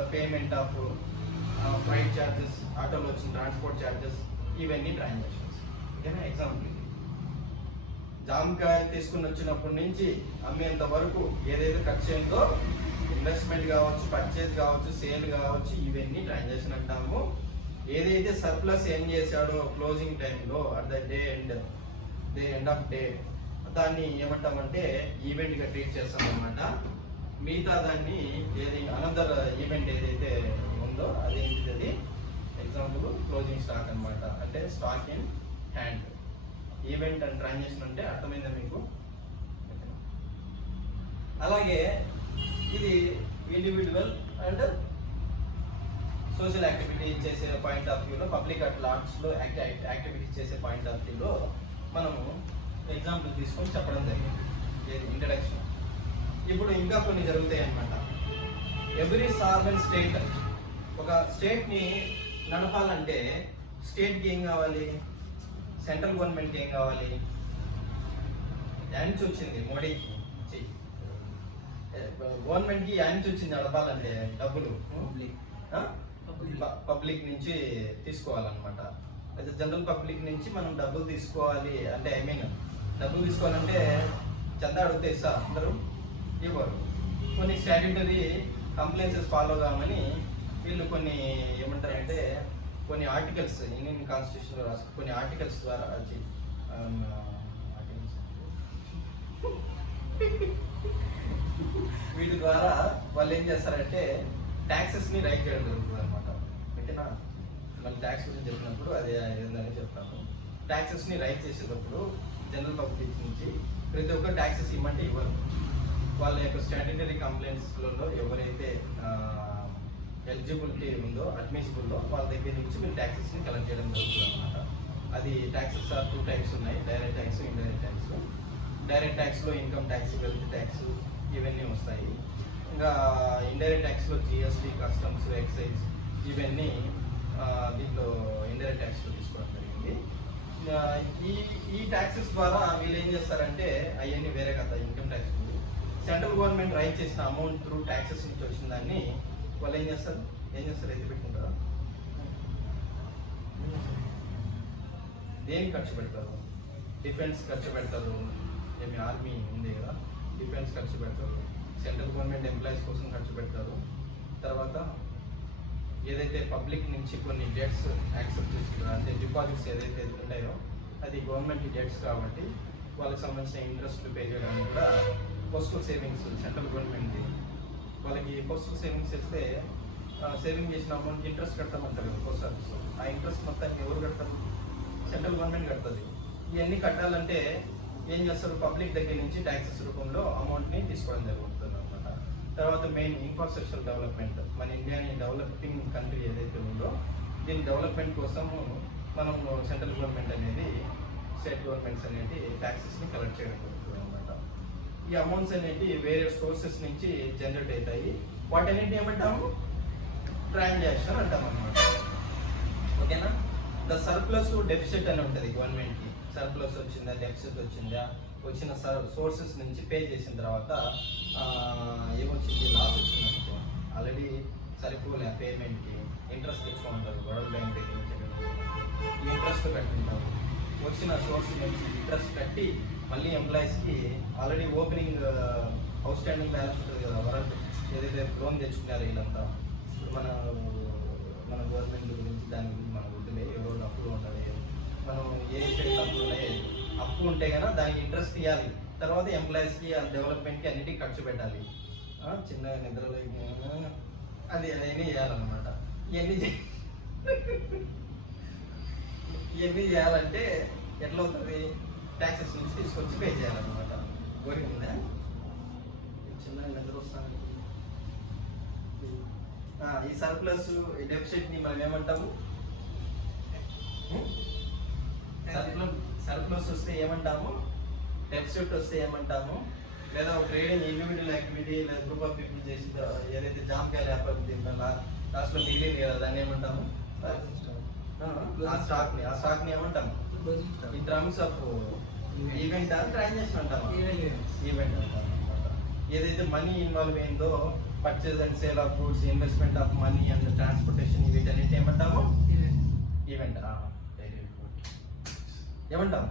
the payment of flight charges, ఆటోలో వచ్చిన ట్రాన్స్పోర్ట్ ఛార్జెస్, ఇవన్నీ ట్రాన్సాక్షన్స్. ఓకేనా? ఎగ్జాంపుల్ ఇది. జామకాయ తీసుకుని వచ్చినప్పటి నుంచి అమ్మేంత వరకు ఏదైతే ఖర్చు అయిందో, ఇన్వెస్ట్మెంట్ కావచ్చు, పర్చేజ్ కావచ్చు, సేల్ కావచ్చు, ఇవన్నీ ట్రాన్సాక్షన్ అంటాము. ఏదైతే సర్ప్లస్ ఏం చేశాడో క్లోజింగ్ టైంలో at the end of day, దాన్ని ఏమంటామంటే ఈవెంట్గా ట్రీట్ చేస్తాం అనమాట. మిగతా దాన్ని ఏది అనదర్ ఈవెంట్ ఏదైతే ఉందో అదేంటిది, అది ఎగ్జాంపుల్ క్లోజింగ్ స్టాక్ అనమాట. అంటే stock in hand. Event and transaction అంటే అర్థమైందా మీకు? అలాగే ఇది ఇండివిజువల్ అండ్ సోషల్ యాక్టివిటీ చేసే పాయింట్ ఆఫ్ వ్యూలో, పబ్లిక్ అట్ లార్జ్లో యాక్టివిటీ చేసే పాయింట్ ఆఫ్ వ్యూలో మనము ఎగ్జాంపుల్ తీసుకొని చెప్పడం జరిగింది, ఇంట్రడక్షన్. ఇప్పుడు ఇంకా కొన్ని జరుగుతాయి అన్నమాట. ఎవ్రీ సార్వెన్ స్టేట్, ఒక స్టేట్ని నడపాలంటే స్టేట్కి ఏం కావాలి, సెంట్రల్ గవర్నమెంట్కి ఏం కావాలి, యాండ్స్ వచ్చింది మోడీకి, గవర్నమెంట్కి యాండ్స్ వచ్చింది నడపాలంటే డబ్బులు పబ్లిక్ నుంచి తీసుకోవాలన్నమాట. అయితే జనరల్ పబ్లిక్ నుంచి మనం డబ్బులు తీసుకోవాలి అంటే, ఐ మీన్ డబ్బులు తీసుకోవాలంటే చందా అడిగితే ఇస్తా అందరూ ఇవ్వరు. కొన్ని స్టాట్యూటరీ కంప్లైన్సెస్ ఫాలో కామని వీళ్ళు కొన్ని ఏమంటారంటే, కొన్ని ఆర్టికల్స్ ఇండియన్ కాన్స్టిట్యూషన్లో రాసుకు కొన్ని ఆర్టికల్స్ ద్వారా వీటి ద్వారా వాళ్ళు ఏం చేస్తారంటే ట్యాక్సెస్ని రైట్ చేయడం జరుగుతుంది అనమాట. ఓకేనా? మళ్ళీ ట్యాక్స్ గురించి చెప్పినప్పుడు అదే ఏందని చెప్తాను. ట్యాక్సెస్ని రైట్ చేసేటప్పుడు జనరల్ పబ్లిక్ నుంచి ప్రతి ఒక్క ట్యాక్సెస్ ఇవ్వమంటే ఇవ్వరు. వాళ్ళ యొక్క స్టాట్యూటరీ కంప్లైంట్స్లలో ఎవరైతే ఎలిజిబిలిటీ ఉందో, అడ్మిసిబుల్లో, వాళ్ళ దగ్గర నుంచి మీరు ట్యాక్సెస్ని కలెక్ట్ చేయడం జరుగుతుంది అనమాట. అది ట్యాక్సెస్ ఆర్ 2 టైప్స్ ఉన్నాయి, direct tax, indirect tax. Direct ట్యాక్స్లో ఇన్కమ్ ట్యాక్స్, వెల్త్ ట్యాక్స్ ఇవన్నీ వస్తాయి. ఇంకా ఇండైరెక్ట్ ట్యాక్స్లో జిఎస్టీ, కస్టమ్స్, ఎక్సైజ్ ఇవన్నీ దీంట్లో ఇండైరెక్ట్ ట్యాక్స్లో తీసుకోవడం జరిగింది. ఈ ట్యాక్సెస్ ద్వారా వీళ్ళు ఏం చేస్తారంటే, అవన్నీ వేరే కదా income tax. Central government right చేసిన అమౌంట్ త్రూ ట్యాక్సెస్ నుంచి వచ్చిన దాన్ని వాళ్ళు ఏం చేస్తారు ఎత్తి పెట్టుకుంటారా? దేనికి ఖర్చు పెడతారు? డిఫెన్స్ ఖర్చు పెడతారు. ఏమి ఆర్మీ ఉంది కదా, డిఫెన్స్ ఖర్చు పెడతారు. సెంట్రల్ గవర్నమెంట్ ఎంప్లాయీస్ కోసం ఖర్చు పెడతారు. తర్వాత ఏదైతే పబ్లిక్ నుంచి కొన్ని డెట్స్ యాక్సెప్ట్ చేస్తున్నారు, అంటే డిపాజిట్స్ ఏదైతే ఉంటాయో అది గవర్నమెంట్ డెట్స్ కాబట్టి వాళ్ళకి సంబంధించిన ఇంట్రెస్ట్ పే చేయడానికి కూడా పోస్టల్ సేవింగ్స్, సెంట్రల్ గవర్నమెంట్ వాళ్ళకి పోస్టల్ సేవింగ్స్ చేస్తే సేవింగ్ చేసిన అమౌంట్కి ఇంట్రెస్ట్ కడతామంటారు పోస్ట్ ఆఫీస్. ఆ ఇంట్రెస్ట్ మొత్తానికి ఎవరు కడతారు? సెంట్రల్ గవర్నమెంట్ కడుతుంది. ఇవన్నీ కట్టాలంటే ఏం చేస్తారు? పబ్లిక్ దగ్గర నుంచి ట్యాక్సెస్ రూపంలో అమౌంట్ని తీసుకోవడం జరుగుతుంది అనమాట. తర్వాత మెయిన్ ఇన్ఫ్రాస్ట్రక్చర్ డెవలప్మెంట్. మన ఇండియాని డెవలపింగ్ కంట్రీ ఏదైతే ఉందో దీని డెవలప్మెంట్ కోసము మనం సెంట్రల్ గవర్నమెంట్ అనేది, స్టేట్ గవర్నమెంట్స్ అనేది ట్యాక్సెస్ని కలెక్ట్ చేయడం జరుగుతుంది అనమాట. ఈ అమౌంట్స్ అనేవి వేరే సోర్సెస్ నుంచి జనరేట్ అవుతాయి. వాటన్నిటిని ఏమంటాము? ట్రాన్సాక్షన్ అంటాం అనమాట. ఓకేనా? ద సర్ప్లస్ డెఫిసిట్ అని ఉంటుంది గవర్నమెంట్కి. సర్ప్లస్ వచ్చిందా, డెఫిసిట్ వచ్చిందా, వచ్చిన సోర్సెస్ నుంచి పే చేసిన తర్వాత ఏమొచ్చింది, లాస్ వచ్చిందనుకో, ఆల్రెడీ సరిపోలే పేమెంట్కి, ఇంట్రెస్ట్ తెచ్చుకుంటారు వరల్డ్ బ్యాంక్ దగ్గర నుంచి. ఈ ఇంట్రెస్ట్ కట్టింటారు. వచ్చిన సోర్స్ నుంచి ఇంట్రెస్ట్ కట్టి మళ్ళీ ఎంప్లాయీస్కి already opening out standing balance ఉంటుంది కదా, వరల్డ్ ఏదైతే లోన్ తెచ్చుకున్నారో వీళ్ళంతా. ఇప్పుడు మన గవర్నమెంట్ గురించి దాని గురించి మనం వదిలే, ఎవరో అప్పులు ఉండాలి, మనం ఏ అప్పులు ఉన్నాయి, అప్పు ఉంటే కనుక దానికి ఇంట్రెస్ట్ ఇవ్వాలి. తర్వాత ఎంప్లాయీస్కి డెవలప్మెంట్కి అన్నిటికీ ఖర్చు పెట్టాలి. చిన్న నిద్రలో అది అవన్నీ చేయాలన్నమాట. ఇవన్నీ చేయాలంటే ఎట్లా అవుతుంది? ట్యాక్సెస్ నుంచి తీసుకొచ్చి పే చేయాలన్నమాట. గోరిందా చిన్న నిద్ర వస్తాను. ఈ సర్ప్లస్, ఈ డెఫిసిట్ని మనం ఏమంటాము? సర్ప్లస్ వస్తే ఏమంటాము? డెఫిసిట్ వస్తే ఏమంటాము? లేదా ఒక ట్రేడింగ్ ఇండివిజువల్ యాక్టివిటీ లేదా గ్రూప్ ఆఫ్ పీపుల్ చేసి ఏదైతే జామకాయలు వ్యాపారం లాస్ట్లో మిగిలింది కదా, దాన్ని ఏమంటాము? ఆ స్టాక్ ని ఏమంటాం in terms of event transaction అంటాం. ఈవెంట్ అంటాం అనమాట. ఏదైతే మనీ ఇన్వాల్వ్ అయిందో purchase and sale of goods, investment of money and transportation, వీటన్నిటి ఏమంటాము ఈవెంట్. ఏమంటాము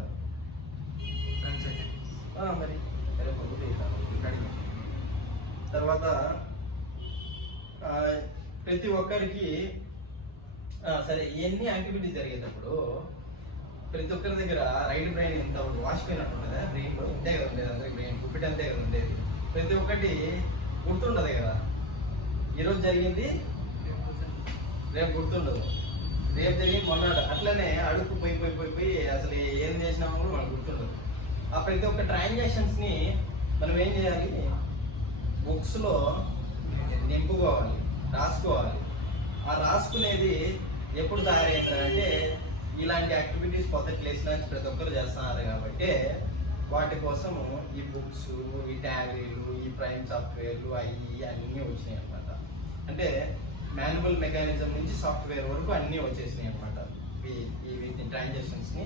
మరి తర్వాత ప్రతి ఒక్కరికి సరే ఇవన్నీ యాక్టివిటీస్ జరిగేటప్పుడు ప్రతి ఒక్కరి దగ్గర రైట్ బ్రెయిన్ ఇంత వాసిపోయినట్టు ఉండదా? బ్రెయిన్లో ఇంతే కదా ఉండేది, అందరికి బ్రెయిన్ గుప్పిటి అంతే కదా ఉండేది. ప్రతి ఒక్కటి గుర్తుండదు కదా. ఈరోజు జరిగింది రేపు గుర్తుండదు, రేపు జరిగింది మొన్నటి అట్లనే అడుగు పోయి అసలు ఏం చేసినామో కూడా మనకు గుర్తుండదు. ఆ ప్రతి ఒక్క ట్రాన్సాక్షన్స్ని మనం ఏం చేయాలి, బుక్స్లో నింపుకోవాలి, రాసుకోవాలి. ఆ రాసుకునేది ఎప్పుడు తయారవుతారంటే ఇలాంటి యాక్టివిటీస్ కొత్త ప్లేస్ నుంచి ప్రతి ఒక్కరు చేస్తున్నారు కాబట్టి వాటి కోసము ఈ బుక్స్, ఈ టాలీలు, ఈ ప్రైమ్ సాఫ్ట్వేర్లు అవి అన్నీ వచ్చినాయి అనమాట. అంటే మాన్యువల్ మెకానిజం నుంచి సాఫ్ట్వేర్ వరకు అన్నీ వచ్చేసినాయి అనమాట. ఈ ట్రాన్సాక్షన్స్ని,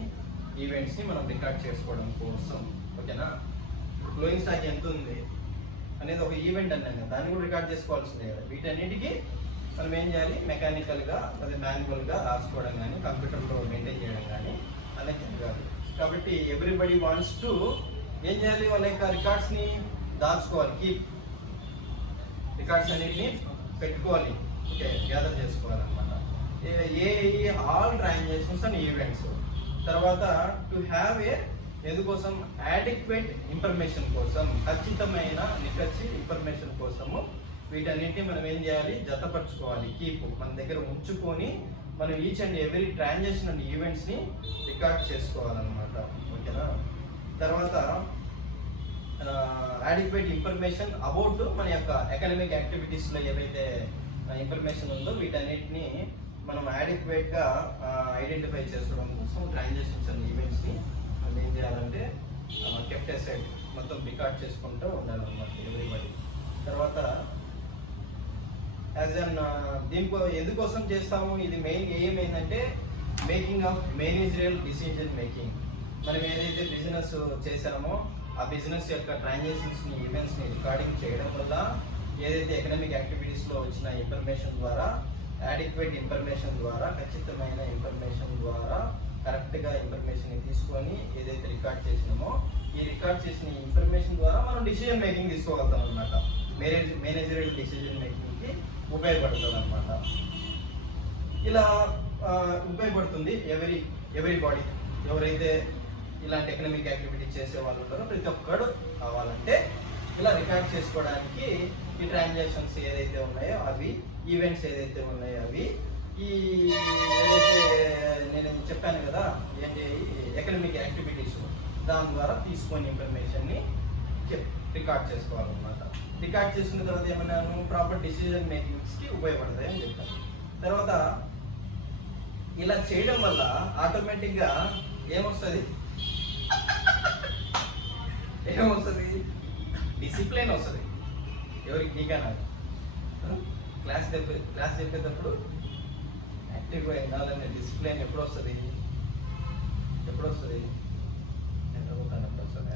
ఈవెంట్స్ని మనం రికార్డ్ చేసుకోవడం కోసం. ఓకేనా? క్లోయింగ్ స్టాక్ ఎంత ఉంది అనేది ఒక ఈవెంట్ అన్నాం కదా, దాన్ని కూడా రికార్డ్ చేసుకోవాల్సిందే కదా. వీటన్నిటికీ మనం ఏం చేయాలి, మెకానికల్గా అదే మాన్యువల్గా రాసుకోవడం కానీ కంప్యూటర్లో మెయింటైన్ చేయడం కానీ అనేది జరగాలి. కాబట్టి ఎవ్రీబడి వాంట్స్ టు ఏం చేయాలి, వాళ్ళ యొక్క రికార్డ్స్ని దాచుకోవాలి, కీప్ రికార్డ్స్ అన్నిటిని పెట్టుకోవాలి. ఓకే, గ్యాదర్ చేసుకోవాలన్నమాట. All transactions and events. తర్వాత టు హ్యావ్ ఏ ఎందుకోసం యాడిక్వేట్ ఇన్ఫర్మేషన్ కోసం, ఖచ్చితమైన నిఖచ్చి ఇన్ఫర్మేషన్ కోసము వీటన్నింటినీ మనం ఏం చేయాలి, జతపరచుకోవాలి, కీప్ మన దగ్గర ఉంచుకొని మనం each and every transaction and ఈవెంట్స్ని రికార్డ్ చేసుకోవాలన్నమాట. ఓకేనా? తర్వాత యాడిక్వేట్ ఇన్ఫర్మేషన్ అబౌట్ మన యొక్క ఎకనామిక్ యాక్టివిటీస్లో ఏవైతే ఇన్ఫర్మేషన్ ఉందో వీటన్నిటిని మనం యాడిక్వేట్గా ఐడెంటిఫై చేసుకోవడం కోసం ట్రాన్సాక్షన్స్ అండ్ ఈవెంట్స్ని మనం ఏం చేయాలంటే కెప్ట్ అసైడ్ మొత్తం రికార్డ్ చేసుకుంటూ ఉండాలన్నమాట ఎవ్రీబడి. తర్వాత యాజ్ అన్ దీనికో ఎందుకోసం చేస్తాము, ఇది మెయిన్ ఎయిమ్ ఏంటంటే making of managerial decision making. మనం ఏదైతే బిజినెస్ చేశామో ఆ బిజినెస్ యొక్క ట్రాన్సాక్షన్స్ని, ఈవెంట్స్ని రికార్డింగ్ చేయడం వల్ల ఏదైతే ఎకనామిక్ యాక్టివిటీస్లో వచ్చిన ఇన్ఫర్మేషన్ ద్వారా, యాడిక్వేట్ ఇన్ఫర్మేషన్ ద్వారా, ఖచ్చితమైన ఇన్ఫర్మేషన్ ద్వారా కరెక్ట్గా ఇన్ఫర్మేషన్ తీసుకొని ఏదైతే రికార్డ్ చేసినామో ఈ రికార్డ్ చేసిన ఇన్ఫర్మేషన్ ద్వారా మనం డిసిజన్ మేకింగ్ తీసుకోగలుగుతాం అనమాట. మేనేజరియల్ డిసిజన్ మేకింగ్కి ఉపయోగపడుతుంది అనమాట. ఇలా ఉపయోగపడుతుంది ఎవ్రీబాడీ, ఎవరైతే ఇలాంటి ఎకనామిక్ యాక్టివిటీ చేసే వాళ్ళు ఉంటారో ప్రతి ఒక్కడు కావాలంటే ఇలా రికార్డ్ చేసుకోవడానికి ఈ ట్రాన్సాక్షన్స్ ఏదైతే ఉన్నాయో అవి, ఈవెంట్స్ ఏదైతే ఉన్నాయో అవి, ఈ ఏదైతే నేను చెప్పాను కదా ఏంటి ఎకనామిక్ యాక్టివిటీస్, దాని ద్వారా తీసుకొని ఇన్ఫర్మేషన్ని రికార్డ్ చేసుకోవాలన్నమాట. రికార్డ్ చేసుకున్న తర్వాత ఏమన్నాను, ప్రాపర్ డిసిజన్ మేకింగ్స్కి ఉపయోగపడతాయి అని చెప్తాను. తర్వాత ఇలా చేయడం వల్ల ఆటోమేటిక్గా ఏమొస్తుంది, డిసిప్లిన్ వస్తుంది. ఎవరికి? నీకన్నా. క్లాస్ చెప్పేటప్పుడు యాక్టివ్గా ఉండాలనే డిసిప్లిన్ ఎప్పుడు వస్తుంది? ఎప్పుడు వస్తుంది? నిద్రపోతానప్పుడు వస్తుందా,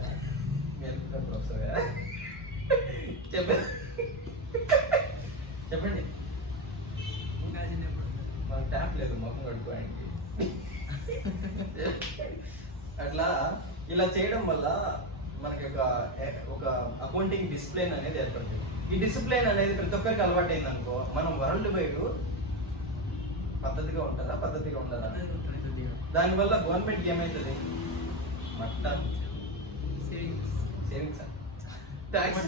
మేలుకున్నప్పుడు వస్తుందా? చెప్పండి. మనకు ట్యాప్ లేదు మొహం కడుక్కోడానికి. అట్లా ఇలా చేయడం వల్ల మనకి ఒక అకౌంటింగ్ డిసిప్లిన్ అనేది ఏర్పడుతుంది. ఈ డిసిప్లిన్ అనేది ప్రతి ఒక్కరికి అలవాటు అయింది అనుకో, మనం వరల్డ్ వైడ్ పద్ధతిగా ఉంటారా, పద్ధతిగా ఉండరా? దానివల్ల గవర్నమెంట్కి ఏమవుతుంది, మటన్ సేవింగ్స్ ట్యాక్స్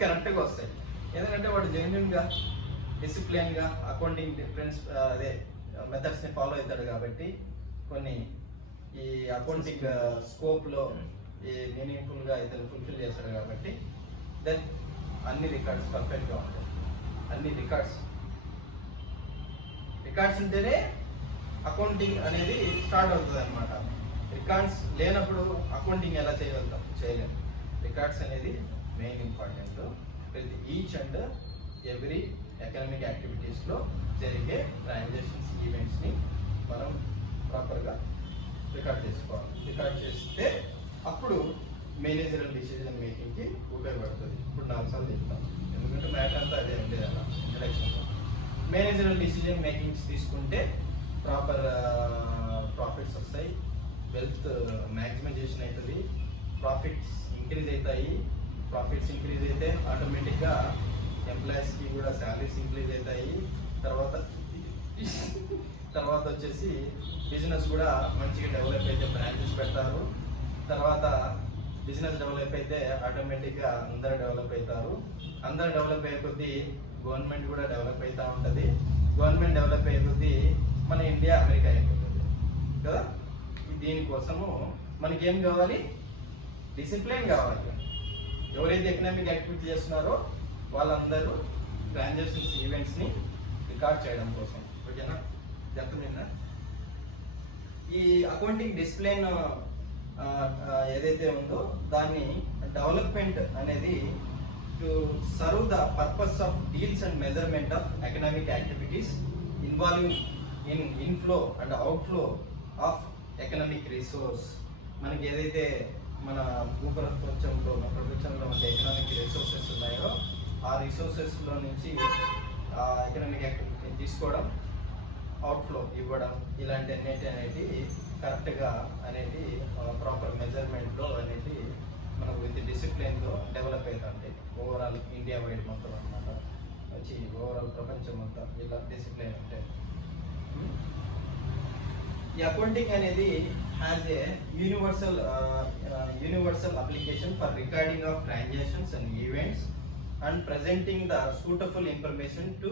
కరెక్ట్గా వస్తాయి. ఎందుకంటే వాడు జెన్యున్గా, డిసిప్లిన్గా అకౌంటింగ్ డిఫరెన్స్ అదే మెథడ్స్ని ఫాలో అవుతాడు కాబట్టి కొన్ని ఈ అకౌంటింగ్ స్కోప్లో ఈ మీనింగ్ఫుల్గా ఇతను ఫుల్ఫిల్ చేస్తాడు కాబట్టి దెన్ అన్ని రికార్డ్స్ పర్ఫెక్ట్గా ఉంటాయి. అన్ని రికార్డ్స్ ఉంటేనే అకౌంటింగ్ అనేది స్టార్ట్ అవుతుంది అనమాట. రికార్డ్స్ లేనప్పుడు అకౌంటింగ్ ఎలా చేయగలుగుతాం? చేయలేము. రికార్డ్స్ అనేది మెయిన్ ఇంపార్టెంట్. ప్రతి ఈచ్ అండ్ ఎవ్రీ ఎకనామిక్ యాక్టివిటీస్లో జరిగే ట్రాన్సాక్షన్స్ ఈవెంట్స్ని మనం ప్రాపర్గా రికార్డ్ చేసుకోవాలి. రికార్డ్ చేస్తే అప్పుడు మేనేజరల్ డిసిజన్ మేకింగ్కి ఉపయోగపడుతుంది. ఇప్పుడు 4 సార్లు చెప్తాను, ఎందుకంటే మ్యాటర్ అంతా అదే ఉండేది అలా ఇంట్రడక్షన్లో. మేనేజరల్ డిసిజన్ మేకింగ్స్ తీసుకుంటే ప్రాపర్ ప్రాఫిట్స్ వస్తాయి, వెల్త్ మ్యాక్సిమైజేషన్ అవుతుంది, ప్రాఫిట్స్ ఇంక్రీజ్ అవుతాయి. ప్రాఫిట్స్ ఇంక్రీజ్ అయితే ఆటోమేటిక్గా ఎంప్లాయీస్కి కూడా శాలరీస్ ఇంక్రీజ్ అవుతాయి. తర్వాత వచ్చేసి బిజినెస్ కూడా మంచిగా డెవలప్ అయితే బ్రాంచెస్ పెడతారు. తర్వాత బిజినెస్ డెవలప్ అయితే ఆటోమేటిక్గా అందరు డెవలప్ అవుతారు. అందరు డెవలప్ అయ్యే కొద్దీ గవర్నమెంట్ కూడా డెవలప్ అవుతూ ఉంటుంది. గవర్నమెంట్ డెవలప్ అయ్యే కొద్దీ మన ఇండియా అమెరికా అయిపోతుంది కదా. దీనికోసము మనకేం కావాలి? డిసిప్లిన్ కావాలి. ఎవరైతే ఎకనామిక్ యాక్టివిటీ చేస్తున్నారో వాళ్ళందరూ ట్రాన్సాక్షన్స్ ఈవెంట్స్ని రికార్డ్ చేయడం కోసం. ఓకేనా? చెప్తున్నా ఈ అకౌంటింగ్ డిసిప్లిన్ ఏదైతే ఉందో దాన్ని డెవలప్మెంట్ అనేది to serve the purpose of deals and measurement of economic activities involving in inflow and outflow of economic resource. మనకి ఏదైతే మన భూప్రపంచంలో ప్రపంచంలో ఉండే ఎకనామిక్ రిసోర్సెస్ ఉన్నాయో ఆ రిసోర్సెస్లో నుంచి ఎకనామిక్ యాక్టివిటీ తీసుకోవడం, అవుట్ఫ్లో ఇవ్వడం, ఇలాంటి అనేది కరెక్ట్గా అనేది ప్రాపర్ మెజర్మెంట్లో అనేది మనకు విత్ డిసిప్లిన్లో డెవలప్ అవుతుంది. ఓవరాల్ ఇండియా వైడ్ మొత్తం అన్నమాట, వచ్చి ఓవరాల్ ప్రపంచం మొత్తం ఇలా డిసిప్లిన్ అంటే. ఈ అకౌంటింగ్ అనేది has a universal application for recording of transactions and events and presenting the suitable information to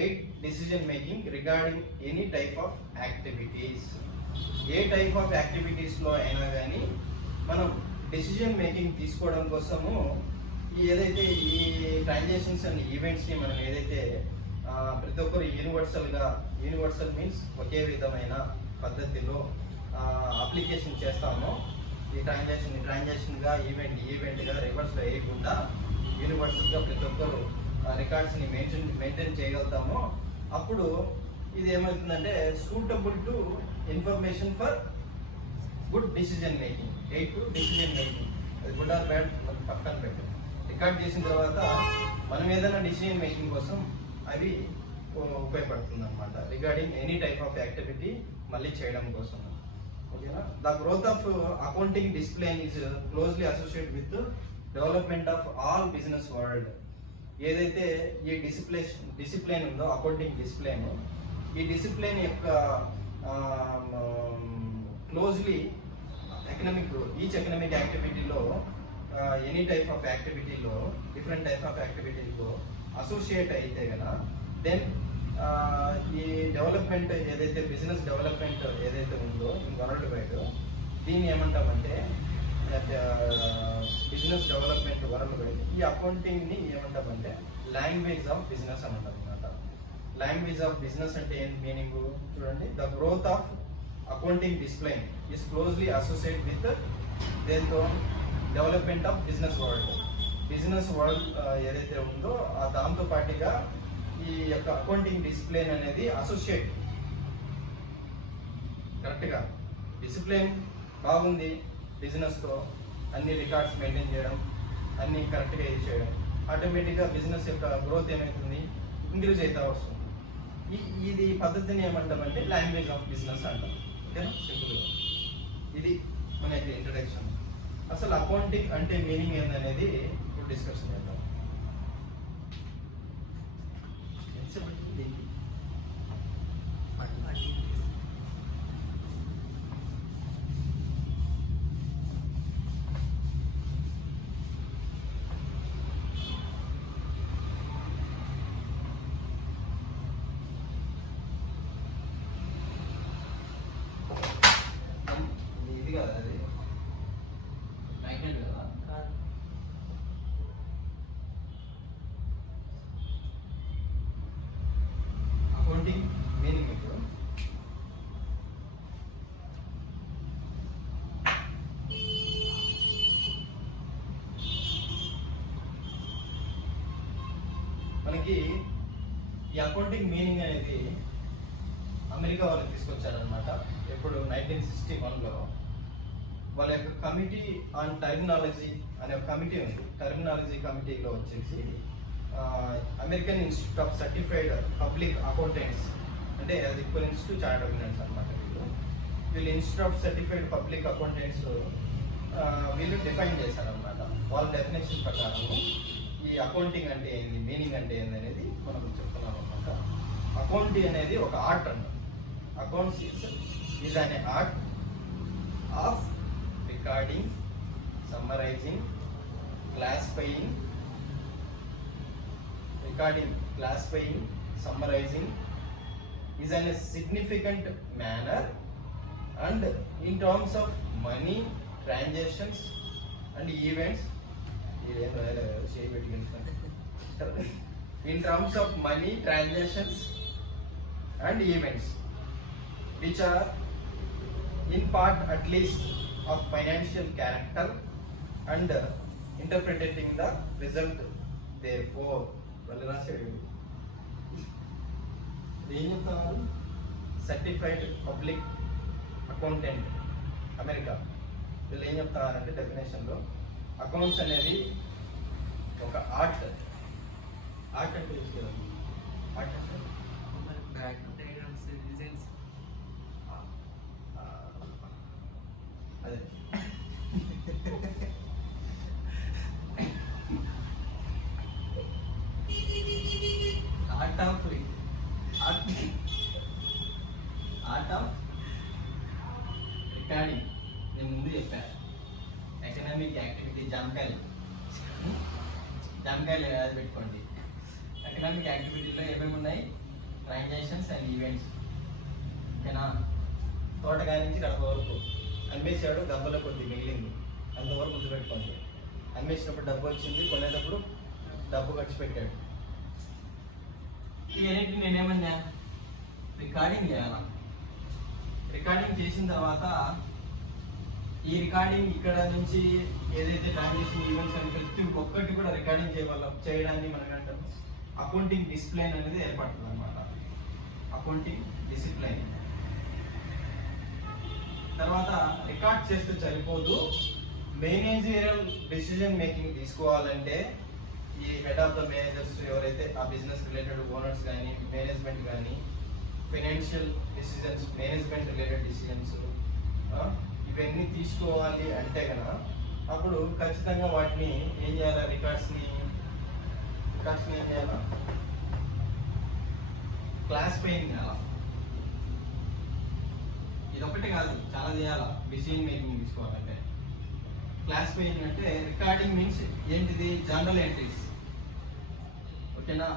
aid decision making regarding any type of activities. A type of యాక్టివిటీస్లో అయినా కానీ మనం డెసిజన్ మేకింగ్ తీసుకోవడం కోసము ఏదైతే ఈ ట్రాన్సాక్షన్స్ అండ్ ఈవెంట్స్ని మనం ఏదైతే ప్రతి ఒక్కరు యూనివర్సల్ మీన్స్ ఒకే విధమైన పద్ధతిలో అప్లికేషన్ చేస్తామో, ఈ ట్రాన్సాక్షన్గా ఈవెంట్గా రివర్స్లో వేయకుండా యూనివర్సల్గా ప్రతి ఒక్కరు రికార్డ్స్ని మెయింటైన్ చేయగలుగుతామో అప్పుడు ఇది ఏమవుతుందంటే suitable to information for good decision making. Decision making అది గుడ్ ఆర్ బ్యాడ్ మనం పక్కన పెట్టాం. రికార్డ్ చేసిన తర్వాత మనం ఏదైనా డిసిజన్ మేకింగ్ కోసం అవి ఉపయోగపడుతుంది అనమాట. Regarding any type of activity మళ్ళీ చేయడం కోసం. ఓకేనా? The growth of accounting discipline is closely associate with development of all business world. ఏదైతే ఈ డిసిప్లిన్ ఉందో అకౌంటింగ్ డిసిప్లిన్, ఈ డిసిప్లిన్ యొక్క క్లోజ్లీ ఈచ్ ఎకనామిక్ యాక్టివిటీలో ఎనీ టైప్ ఆఫ్ యాక్టివిటీలో డిఫరెంట్ టైప్ ఆఫ్ యాక్టివిటీలో అసోసియేట్ అయితే కదా దెన్ ఈ డెవలప్మెంట్ ఏదైతే బిజినెస్ డెవలప్మెంట్ ఏదైతే ఉందో వరల్డ్ వైడ్ దీన్ని ఏమంటామంటే బిజినెస్ డెవలప్మెంట్ వరల్డ్ వైడ్ ఈ అకౌంటింగ్ని ఏమంటామంటే లాంగ్వేజ్ ఆఫ్ బిజినెస్ అని అంటాం అనమాట. లాంగ్వేజ్ ఆఫ్ బిజినెస్ అంటే ఏం మీనింగ్ చూడండి. The growth of accounting discipline is closely associate with దేంతో డెవలప్మెంట్ ఆఫ్ బిజినెస్ వరల్డ్ ఏదైతే ఉందో దాంతో పాటుగా ఈ యొక్క అకౌంటింగ్ డిసిప్లిన్ అనేది అసోసియేట్. కరెక్ట్గా డిసిప్లిన్ బాగుంది బిజినెస్తో, అన్ని రికార్డ్స్ మెయింటైన్ చేయడం, అన్ని కరెక్ట్గా ఇది చేయడం, ఆటోమేటిక్గా బిజినెస్ యొక్క గ్రోత్ ఏమవుతుంది? ఇంక్రీజ్ అవుతా వస్తుంది. ఇది పద్ధతిని ఏమంటామంటే లాంగ్వేజ్ ఆఫ్ బిజినెస్ అంటాం. ఓకేనా? సింపుల్గా ఇది మన ఇంట్రడక్షన్. అసలు అకౌంటింగ్ అంటే మీనింగ్ ఏందనేది ఇప్పుడు డిస్కషన్ చేద్దాం. ఇది కదా అది మ్యాగ్నెట్ కదా. అకౌంటింగ్ మీనింగ్ ఇప్పుడు మనకి ఈ అకౌంటింగ్ మీనింగ్ అనేది అమెరికా వాళ్ళు తీసుకొచ్చారనమాట. ఎప్పుడు 1961లో వాళ్ళ యొక్క కమిటీ ఆన్ టర్మినాలజీ అనే ఒక కమిటీ ఉంది. టర్మినాలజీ కమిటీలో వచ్చేసి American institute of certified public accountants అంటే as equivalence to chartered accountants అనమాట. వీళ్ళు institute of certified public accountants వీళ్ళు డిఫైన్ చేశారనమాట. వాళ్ళ డెఫినేషన్ ప్రకారం ఈ అకౌంటింగ్ అంటే ఏంది, మీనింగ్ అంటే ఏంది అనేది మనం చెప్తున్నాం అనమాట. అకౌంటింగ్ అనేది ఒక ఆర్ట్ అన్నమాట. Accounts is an art of recording, summarising, classifying, summarizing is in a significant manner and in terms of money transactions and events in terms of money transactions and events which are in part at least of financial character and interpreting the result therefore ఏం చెప్తున్నారు? Certified public accountant America వీళ్ళు ఏం చెప్తున్నారంటే డెఫినేషన్లో accounts అనేది ఒక art. Art అంటే art అదే art of recording. నేను ముందు చెప్పాను ఎకనామిక్ యాక్టివిటీ జామకాయలు యాడ్ పెట్టుకోండి. ఎకనామిక్ యాక్టివిటీలో ఏమేమి ఉన్నాయి? Transactions and events. ఓకేనా? తోటకాయ నుంచి కడప వరకు అమ్మేసాడు, డబ్బులో కొద్ది మిగిలింది, అంతవరకు గుర్తుపెట్టుకోండి. అమ్మేసినప్పుడు డబ్బు వచ్చింది, కొనేటప్పుడు డబ్బు ఖర్చు పెట్టాడు. ఇవన్నింటినీ నేనేమన్నా రికార్డింగ్ చేయాలా. రికార్డింగ్ చేసిన తర్వాత ఈ రికార్డింగ్ ఇక్కడ నుంచి ఏదైతే ట్రాన్సాక్షన్ ఈవెంట్స్ అని ప్రతి ఒక్కటి కూడా రికార్డింగ్ చేయడాన్ని మనం అంటాం అకౌంటింగ్ డిసిప్లైన్ అనేది ఏర్పడుతుంది అనమాట. Accounting discipline. తర్వాత రికార్డ్ చేస్తే సరిపోదు, మేనేజరియల్ డెసిజన్ మేకింగ్ తీసుకోవాలంటే ఈ హెడ్ ఆఫ్ ద మేనేజర్స్ ఎవరైతే ఆ బిజినెస్ రిలేటెడ్ ఓనర్స్ కానీ మేనేజ్మెంట్ కానీ financial decisions, management related decisions ఇవన్నీ తీసుకోవాలి అంటే కనుక అప్పుడు ఖచ్చితంగా వాటిని ఏం చేయాలి? రికార్డ్స్ని ఏం చేయాలా? క్లాసిఫైయింగ్ చేయాలా. ఇదొకటి కాదు, చాలా చేయాలా డిసిజన్ మేకింగ్ తీసుకోవాలంటే. క్లాసిఫైయింగ్ అంటే రికార్డింగ్ మీన్స్ ఏంటిది? General entries. ఓకేనా?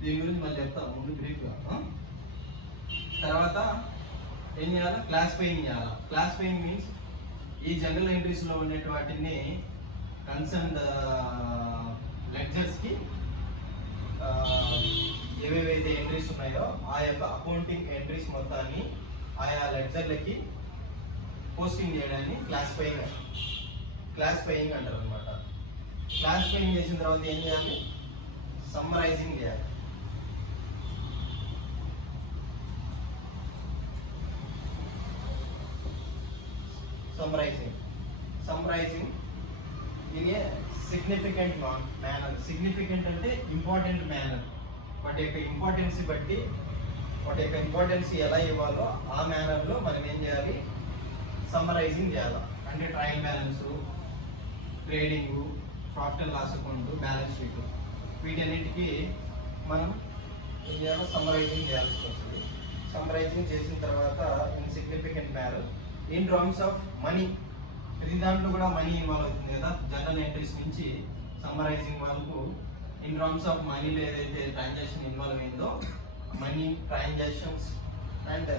దీని గురించి మళ్ళీ చెప్తాను ముందు బ్రీఫ్గా. తర్వాత ఏం చేయాలి? క్లాసిఫైయింగ్ చేయాలి. క్లాసిఫైయింగ్ మీన్స్ ఈ జనరల్ ఎంట్రీస్లో ఉండే వాటిని కన్సర్న్ లెడ్జర్స్కి ఏవేవైతే ఎంట్రీస్ ఉన్నాయో ఆ యొక్క అకౌంటింగ్ ఎంట్రీస్ మొత్తాన్ని ఆయా లెడ్జర్లకి పోస్టింగ్ చేయడాన్ని క్లాసిఫైయింగ్ అంటారు అనమాట. క్లాసిఫైయింగ్ చేసిన తర్వాత ఏం చేయాలి? సమ్మరైజింగ్ చేయాలి. Summarising in a significant manner. Significant అంటే ఇంపార్టెంట్ మేనర్. వాటి యొక్క ఇంపార్టెన్సీ బట్టి వాటి యొక్క ఇంపార్టెన్సీ ఎలా ఇవ్వాలో ఆ మేనర్లో మనం ఏం చేయాలి? సమ్మరైజింగ్ చేయాలి. అంటే trial balance, trading, profit and loss account, balance sheet వీటన్నిటికీ మనం ఏం చేయాలో సమ్మరైజింగ్ చేయాల్సి వస్తుంది. సమ్మరైజింగ్ చేసిన తర్వాత in significant manner in terms of money. ప్రతి దాంట్లో కూడా మనీ ఇన్వాల్వ్ అవుతుంది కదా. జనరల్ ఎంట్రీస్ నుంచి సమ్మరైజింగ్ వరకు ఇన్ టర్మ్స్ ఆఫ్ మనీలో ఏదైతే ట్రాన్సాక్షన్ ఇన్వాల్వ్ అయిందో money transactions and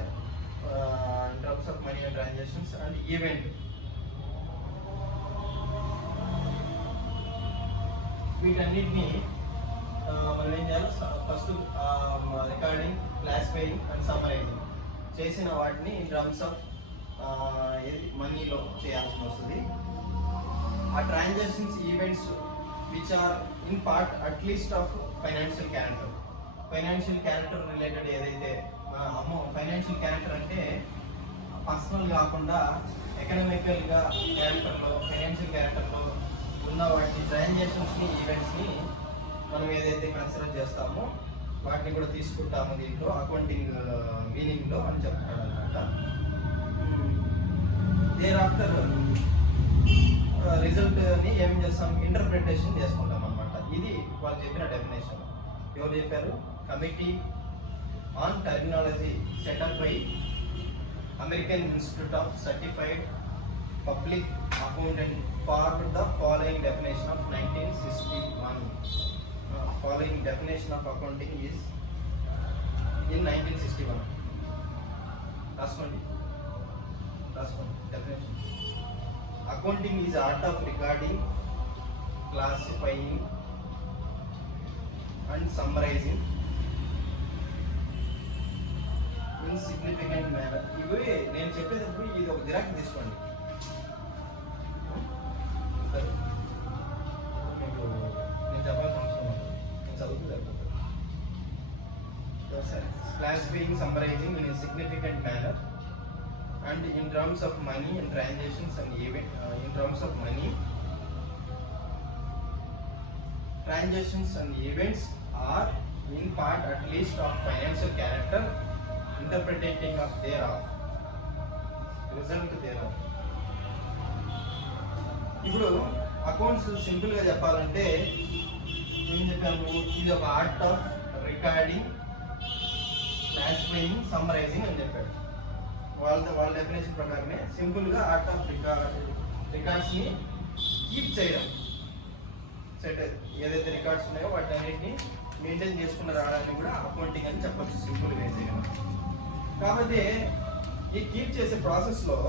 in terms of money and transactions and event. వీటన్నిటిని మనం ఏం చేయాలి? First recording, classifying and summarizing చేసిన వాటిని ఇన్ టర్మ్స్ ఆఫ్ మనీలో చేయాల్సి వస్తుంది. ఆ transactions events which are in part at least of financial character. Financial character related ఏదైతే ఫైనాన్షియల్ క్యారెక్టర్ అంటే పర్సనల్ కాకుండా ఎకనామికల్గా క్యారెక్టర్లో ఫైనాన్షియల్ క్యారెక్టర్లో ఉన్న వాటి ట్రాన్సాక్షన్స్ని ఈవెంట్స్ని మనం ఏదైతే కన్సిడర్ చేస్తామో వాటిని కూడా తీసుకుంటాము దీంట్లో అకౌంటింగ్ మీనింగ్లో అని చెప్తాడు అనమాట. దేర్ ఆఫ్టర్ రిజల్ట్ని ఏం చేస్తాం, ఇంటర్ప్రిటేషన్ చేసుకుంటాం అనమాట. ఇది వాళ్ళు చెప్పిన డెఫినేషన్. ఎవరు చెప్పారు? Committee on terminology setup by American institute of certified public accountant for the following definition of 1961. Following definition of accounting is in 1961. రాసుకోండి definition. Accounting is art of recording, classifying and summarizing in significant manner. ఇవి నేను చెప్పేటప్పుడు ఇది ఒక xerox తీసుకోండి. మీకు నేను చెప్పాల్సిన అవసరం ఉంది, నేను చదువుతూ చెప్తాను. Classifying, summarizing in a significant manner and in terms of money and transactions and in terms of money, transactions and events are in part at least of financial character, interpreting of thereof, result thereof. ఇప్పుడు accounts simple గా చెప్పాలంటే ఏం చెప్పాము, ఇది ఒక art of recording, classifying, summarising అని చెప్పాడు. వాళ్ళ డెఫినేషన్ ప్రకారమే సింపుల్ గా ఆర్ట్ ఆఫ్ రికార్డ్స్ ని కీప్ చేయడం, సెట్ ఏదైతే రికార్డ్స్ ఉన్నాయో వాటి అన్నిటిని మెయింటైన్ చేసుకున్న రావడానికి కూడా అకౌంటింగ్ అని చెప్పచ్చు సింపుల్ గా అయితే. కాకపోతే ఈ కీప్ చేసే ప్రాసెస్ లో,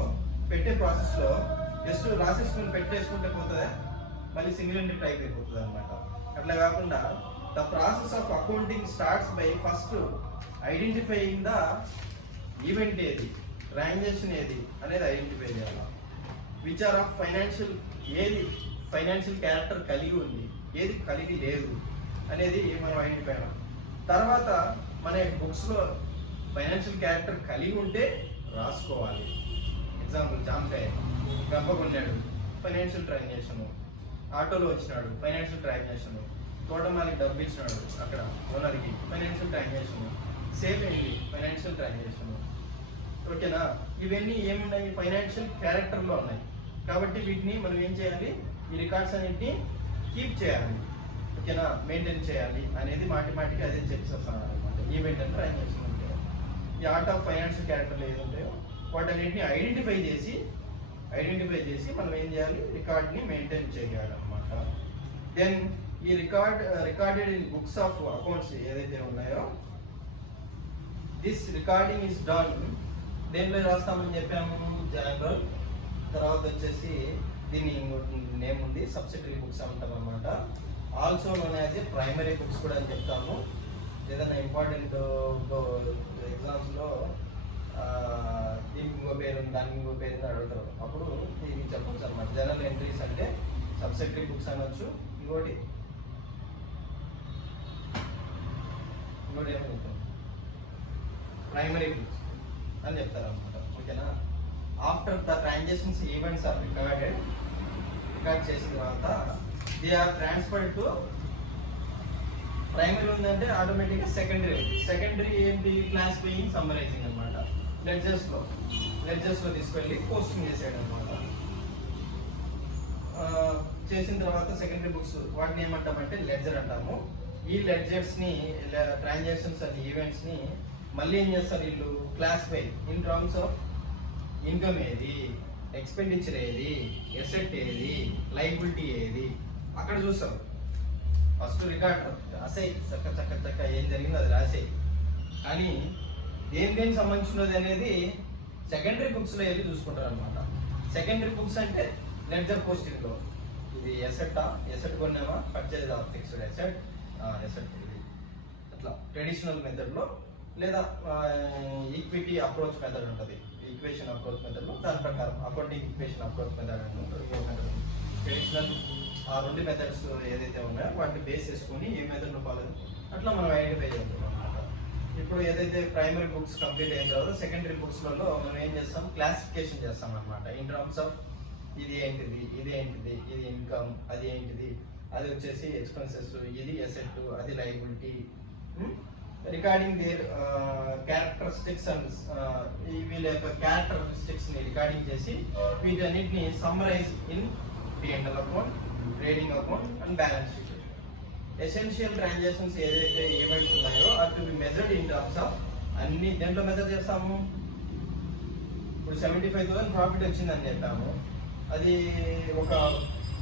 పెట్టే ప్రాసెస్ లో జస్ట్ రాసేసుకుని పెట్టేసుకుంటే పోతుందా, మళ్ళీ సింగిల్ ఎంట్రీ టైప్ అయిపోతుంది అనమాట. అట్లా కాకుండా the process of accounting starts by first identifying the event ఏది, ట్రాన్సాక్షన్ ఏది అనేది ఐడెంటిఫై చేయాలి. విచ్ ఆర్ ఆఫ్ ఫైనాన్షియల్, ఏది ఫైనాన్షియల్ క్యారెక్టర్ కలిగి ఉంది, ఏది కలిగి లేదు అనేది మనం ఐడెంటిఫై అవ్వాలి. తర్వాత మన బుక్స్లో ఫైనాన్షియల్ క్యారెక్టర్ కలిగి ఉంటే రాసుకోవాలి. ఎగ్జాంపుల్, జామకాయ గంప కొన్నాడు, ఫైనాన్షియల్ ట్రాన్సాక్షన్. ఆటోలో వచ్చినాడు, ఫైనాన్షియల్ ట్రాన్సాక్షన్. తోటమాలికి డబ్బు ఇచ్చినాడు అక్కడ ఓనర్కి, ఫైనాన్షియల్ ట్రాన్సాక్షన్. సేమ్ అయింది, ఫైనాన్షియల్ ట్రాన్సాక్షన్. ఓకేనా? ఇవన్నీ ఏమున్నాయి, ఫైనాన్షియల్ క్యారెక్టర్లో ఉన్నాయి. కాబట్టి వీటిని మనం ఏం చేయాలి, ఈ రికార్డ్స్ అన్నింటినీ కీప్ చేయాలి. ఓకేనా? మెయింటైన్ చేయాలి అనేది మాటికి అదే చెప్పేస్తాను అనమాట. ఈవెంట్ అంటే ట్రాన్సాక్షన్ అంటే ఈ ఆర్ట్ ఆఫ్ ఫైనాన్షియల్ క్యారెక్టర్లు ఏది ఉంటాయో వాటన్నిటిని ఐడెంటిఫై చేసి మనం ఏం చేయాలి, రికార్డ్ని మెయింటైన్ చేయాలి అనమాట. దెన్ ఈ recorded in books of accounts ఏదైతే ఉన్నాయో, దిస్ రికార్డింగ్ ఇస్ డన్. దేంట్లో రాస్తామని చెప్పాము, జనరల్. తర్వాత వచ్చేసి దీని నేమ్ ఉంది, సబ్సిడరీ బుక్స్ అంటాం అనమాట. Also known as a primary books కూడా అని చెప్తాము. ఏదైనా ఇంపార్టెంట్ ఎగ్జామ్స్లో దీనికి ఇంకో పేరు ఉంది, దానికి ఇంకో పేరు అడుగుతారు, అప్పుడు ఇది చెప్పచ్చు అనమాట. జనరల్ ఎంట్రీస్ అంటే సబ్సిడరీ బుక్స్ అనొచ్చు. ఇంకోటి ఏమో చెప్తాం, ప్రైమరీ బుక్స్ అని చెప్తారు అనమాట. ఓకేనా? After the transactions events are record చేసిన తర్వాత they are transferred to primary ఉందంటే ఆటోమేటిక్గా సెకండరీ ఏంటి, క్లాసిఫైయింగ్, సమ్మరైజింగ్ అనమాట. లెడ్జర్స్లో తీసుకెళ్ళి పోస్టింగ్ చేసాడు అనమాట. చేసిన తర్వాత సెకండరీ బుక్స్ వాటిని ఏమంటామంటే లెడ్జర్ అంటాము. ఈ లెడ్జర్స్ని, ట్రాన్సాక్షన్స్ అండ్ ఈవెంట్స్ని మళ్ళీ ఏం చేస్తారు వీళ్ళు, classify in terms of income ఏది, ఎక్స్పెండిచర్ ఏది, ఎసెట్ ఏది, లైబిలిటీ ఏది అక్కడ చూస్తారు. ఫస్ట్ రికార్డ్ రాసేయి, చక్క ఏం జరిగిందో అది రాసేయి. కానీ దేనికి సంబంధించినది అనేది సెకండరీ బుక్స్లో వెళ్ళి చూసుకుంటారు అనమాట. సెకండరీ బుక్స్ అంటే లెడ్జర్ పోస్టింగ్లో ఇది ఎసెట్ కొన్నామా, పర్చేజ్ ఆఫ్ ఫిక్స్డ్ ఎసెట్ ఇది అట్లా ట్రెడిషనల్ మెథడ్లో, లేదా ఈక్విటీ అప్రోచ్ మెథడ్ ఉంటుంది, ఈక్వేషన్ అప్రోచ్ మెథడ్లో. దాని ప్రకారం అకౌంటింగ్ ఈక్వేషన్ అప్రోచ్ మెథడ్ అంటే ట్రెడిషనల్ ఆ రెండు మెథడ్స్ ఏదైతే ఉన్నాయో వాటిని బేస్ చేసుకొని ఏ మెథడ్లో ఫాలో అట్లా మనం ఐడెంటిఫై చేద్దాం అనమాట. ఇప్పుడు ఏదైతే ప్రైమరీ బుక్స్ కంప్లీట్ అయిన తర్వాత సెకండరీ బుక్స్లలో మనం ఏం చేస్తాం, క్లాసిఫికేషన్ చేస్తాం అనమాట. ఇన్ టర్మ్స్ ఆఫ్ ఇది ఏంటిది, ఇది ఏంటిది, ఇది ఇన్కమ్, అది ఏంటిది, అది వచ్చేసి ఎక్స్పెన్సెస్, ఇది అసెట్, అది liability. Recording their characteristics and వీళ్ళ యొక్క క్యారెక్టరిస్టిక్స్ ని రికార్డింగ్ చేసి వీటన్నిటిని summarize in P&L account, trading account and balance sheet. Essential transactions ఏదైతే ఈవెంట్స్ ఉన్నాయో అది to be measured in terms of అన్ని దేంట్లో మెజర్ చేస్తాము. ఇప్పుడు 75,000 ప్రాఫిట్ వచ్చిందని చెప్పాము, అది ఒక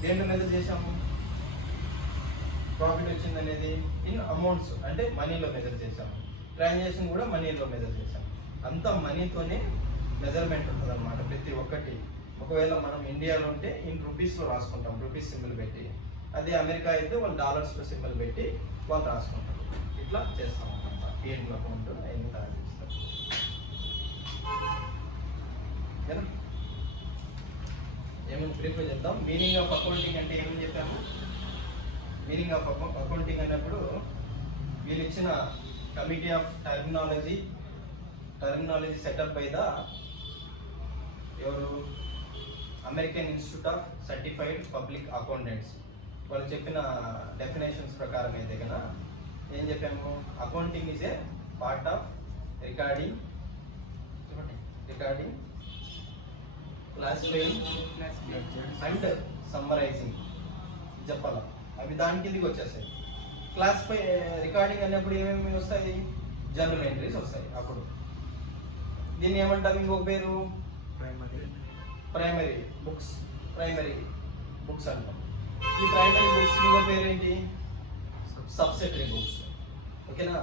దేంట్లో మెజర్ చేసాము, ప్రాఫిట్ వచ్చింది అనేది ఇన్ అమౌంట్స్ అంటే మనీలో మెజర్ చేసాము. ట్రాన్సాక్షన్ కూడా మనీలో మెజర్ చేసాము. అంతా మనీతోనే మెజర్మెంట్ ఉంటుంది అనమాట ప్రతి ఒక్కటి. ఒకవేళ మనం ఇండియాలో ఉంటే ఇన్ రూపీస్లో రాసుకుంటాం, రూపీస్ సింబల్ పెట్టి. అదే అమెరికా అయితే వాళ్ళు డాలర్స్లో సింబల్ పెట్టి వాళ్ళు రాసుకుంటారు. ఇట్లా చేస్తాం అనమాట. P&L అకౌంట్ అవన్నీ తయారు చేస్తారు. ఏమని బ్రీఫ్గా చెప్తాం. మీనింగ్ ఆఫ్ అకౌంటింగ్ అంటే ఏమని చెప్పాము. మీనింగ్ ఆఫ్ అకౌంటింగ్ అన్నప్పుడు వీళ్ళు ఇచ్చిన committee of terminology setup by the ఎవరు, American institute of certified public accountants. వాళ్ళు చెప్పిన డెఫినేషన్స్ ప్రకారం అయితే కనుక ఏం చెప్పాము, accounting is a part of recording, classifying and summarising చెప్పాలా. అవి దాని కిందికి వచ్చేస్తాయి. క్లాసిఫై రికార్డింగ్ అన్నప్పుడు ఏమేమి వస్తాయి, జనరల్ ఎంట్రీస్ వస్తాయి. అప్పుడు దీన్ని ఏమంటారు, ఇంకొక పేరు ప్రైమరీ బుక్స్ అంటాం. ఈ ప్రైమరీ బుక్స్ ఇంకో పేరు ఏంటి, సబ్సిడరీ బుక్స్. ఓకేనా.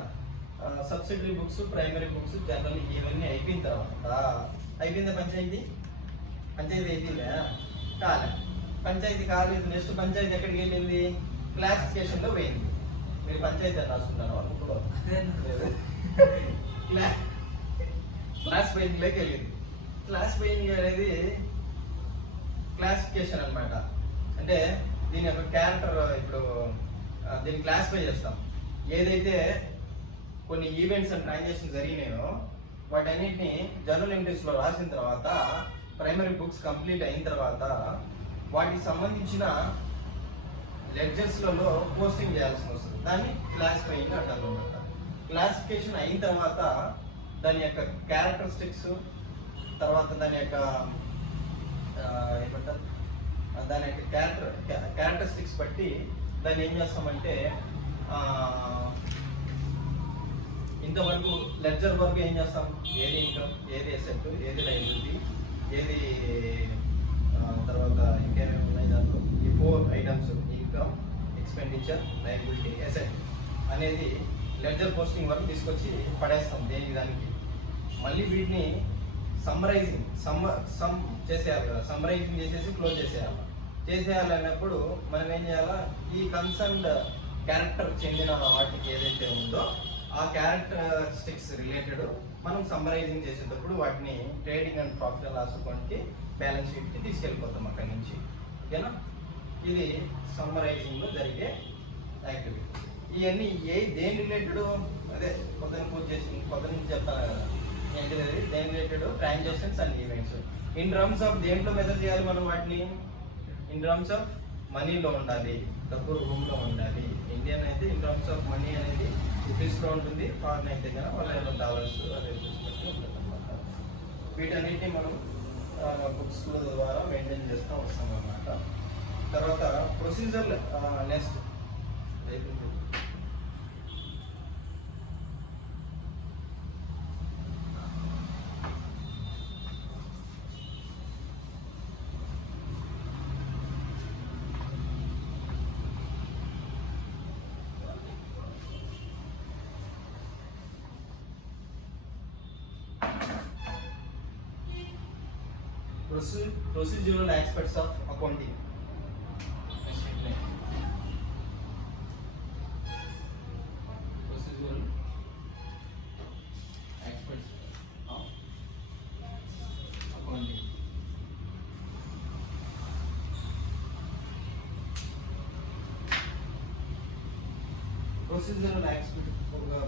Subsidiary books, primary books, general ఇవన్నీ అయిపోయిన తర్వాత అయిపోయిందా పంచాయతీ అయిపోయిందా కాలే. పంచాయతీ కాలేదు, నెక్స్ట్ పంచాయతీ ఎక్కడికి వెళ్ళింది, క్లాసిఫికేషన్లో పోయింది. మీరు పంచాయతీ అని రాసుకున్నారు అనుకో, క్లాసిఫైయింగ్లోకి వెళ్ళింది. క్లాసిఫైయింగ్ అనేది క్లాసిఫికేషన్ అనమాట. అంటే దీని యొక్క క్యారెక్టర్, ఇప్పుడు దీన్ని క్లాసిఫై చేస్తాం. ఏదైతే కొన్ని ఈవెంట్స్ అండ్ ట్రాన్సాక్షన్ జరిగినాయో వాటన్నిటిని జర్నల్ ఎంట్రీస్లో రాసిన తర్వాత ప్రైమరీ బుక్స్ కంప్లీట్ అయిన తర్వాత వాటికి సంబంధించిన లెడ్జర్స్లలో పోస్టింగ్ చేయాల్సి వస్తుంది. దాన్ని క్లాసిఫైయింగ్ అంటారు అనమాట. క్లాసిఫికేషన్ అయిన తర్వాత దాని యొక్క క్యారెక్టరిస్టిక్స్, తర్వాత దాని యొక్క ఏమంటారు, దాని యొక్క క్యారెక్టరిస్టిక్స్ బట్టి దాన్ని ఏం చేస్తామంటే ఇంతవరకు లెడ్జర్ వరకు ఏం చేస్తాం, ఏది ఇన్కమ్, ఏది అసెట్, ఏది లయబిలిటీ, ఏది తర్వాత ఇంకేమేమి ఉన్నాయి దాంట్లో, ఈ 4 items income, expenditure, liability, asset అనేది లెడ్జర్ పోస్టింగ్ వరకు తీసుకొచ్చి పడేస్తాం దేనికి దానికి. మళ్ళీ వీటిని సమ్మరైజింగ్ చేసేయాలి కదా, సమ్మరైజింగ్ చేసేసి క్లోజ్ చేసేయాలి అన్నప్పుడు మనం ఏం చేయాలా, ఈ కన్సర్న్డ్ క్యారెక్టర్ చెందిన వాటికి ఏదైతే ఉందో ఆ క్యారెక్టరిస్టిక్స్ రిలేటెడ్ మనం సమ్మరైజింగ్ చేసేటప్పుడు వాటిని trading and profit and loss అకౌంట్కి, బ్యాలెన్స్ షీట్కి తీసుకెళ్ళిపోతాం అక్కడి నుంచి. ఓకేనా. ఇది సమ్మరైజింగ్లో జరిగే యాక్టివిటీ. ఇవన్నీ దేని రిలేటెడ్, అదే కొత్త నుంచి చెప్తాను కదా ఏంటిది, దేని related transactions and events. In terms of దేంట్లో మెజర్ చేయాలి మనం వాటిని, ఇన్ టర్మ్స్ ఆఫ్ మనీలో ఉండాలి, డబ్బు రూమ్లో ఉండాలి. ఇండియన్ అయితే ఇన్ టర్మ్స్ ఆఫ్ మనీ అనేది రూపీస్లో ఉంటుంది, ఫారెన్ అయితే కనుక వాళ్ళ డాలర్స్ అదే ఉంటుంది అనమాట. వీటన్నిటిని మనం బుక్స్ ద్వారా మెయింటైన్ చేస్తూ వస్తాం అన్నమాట. తర్వాత procedure next procedural aspects of accounting. Procedural aspects of accounting. Procedural aspect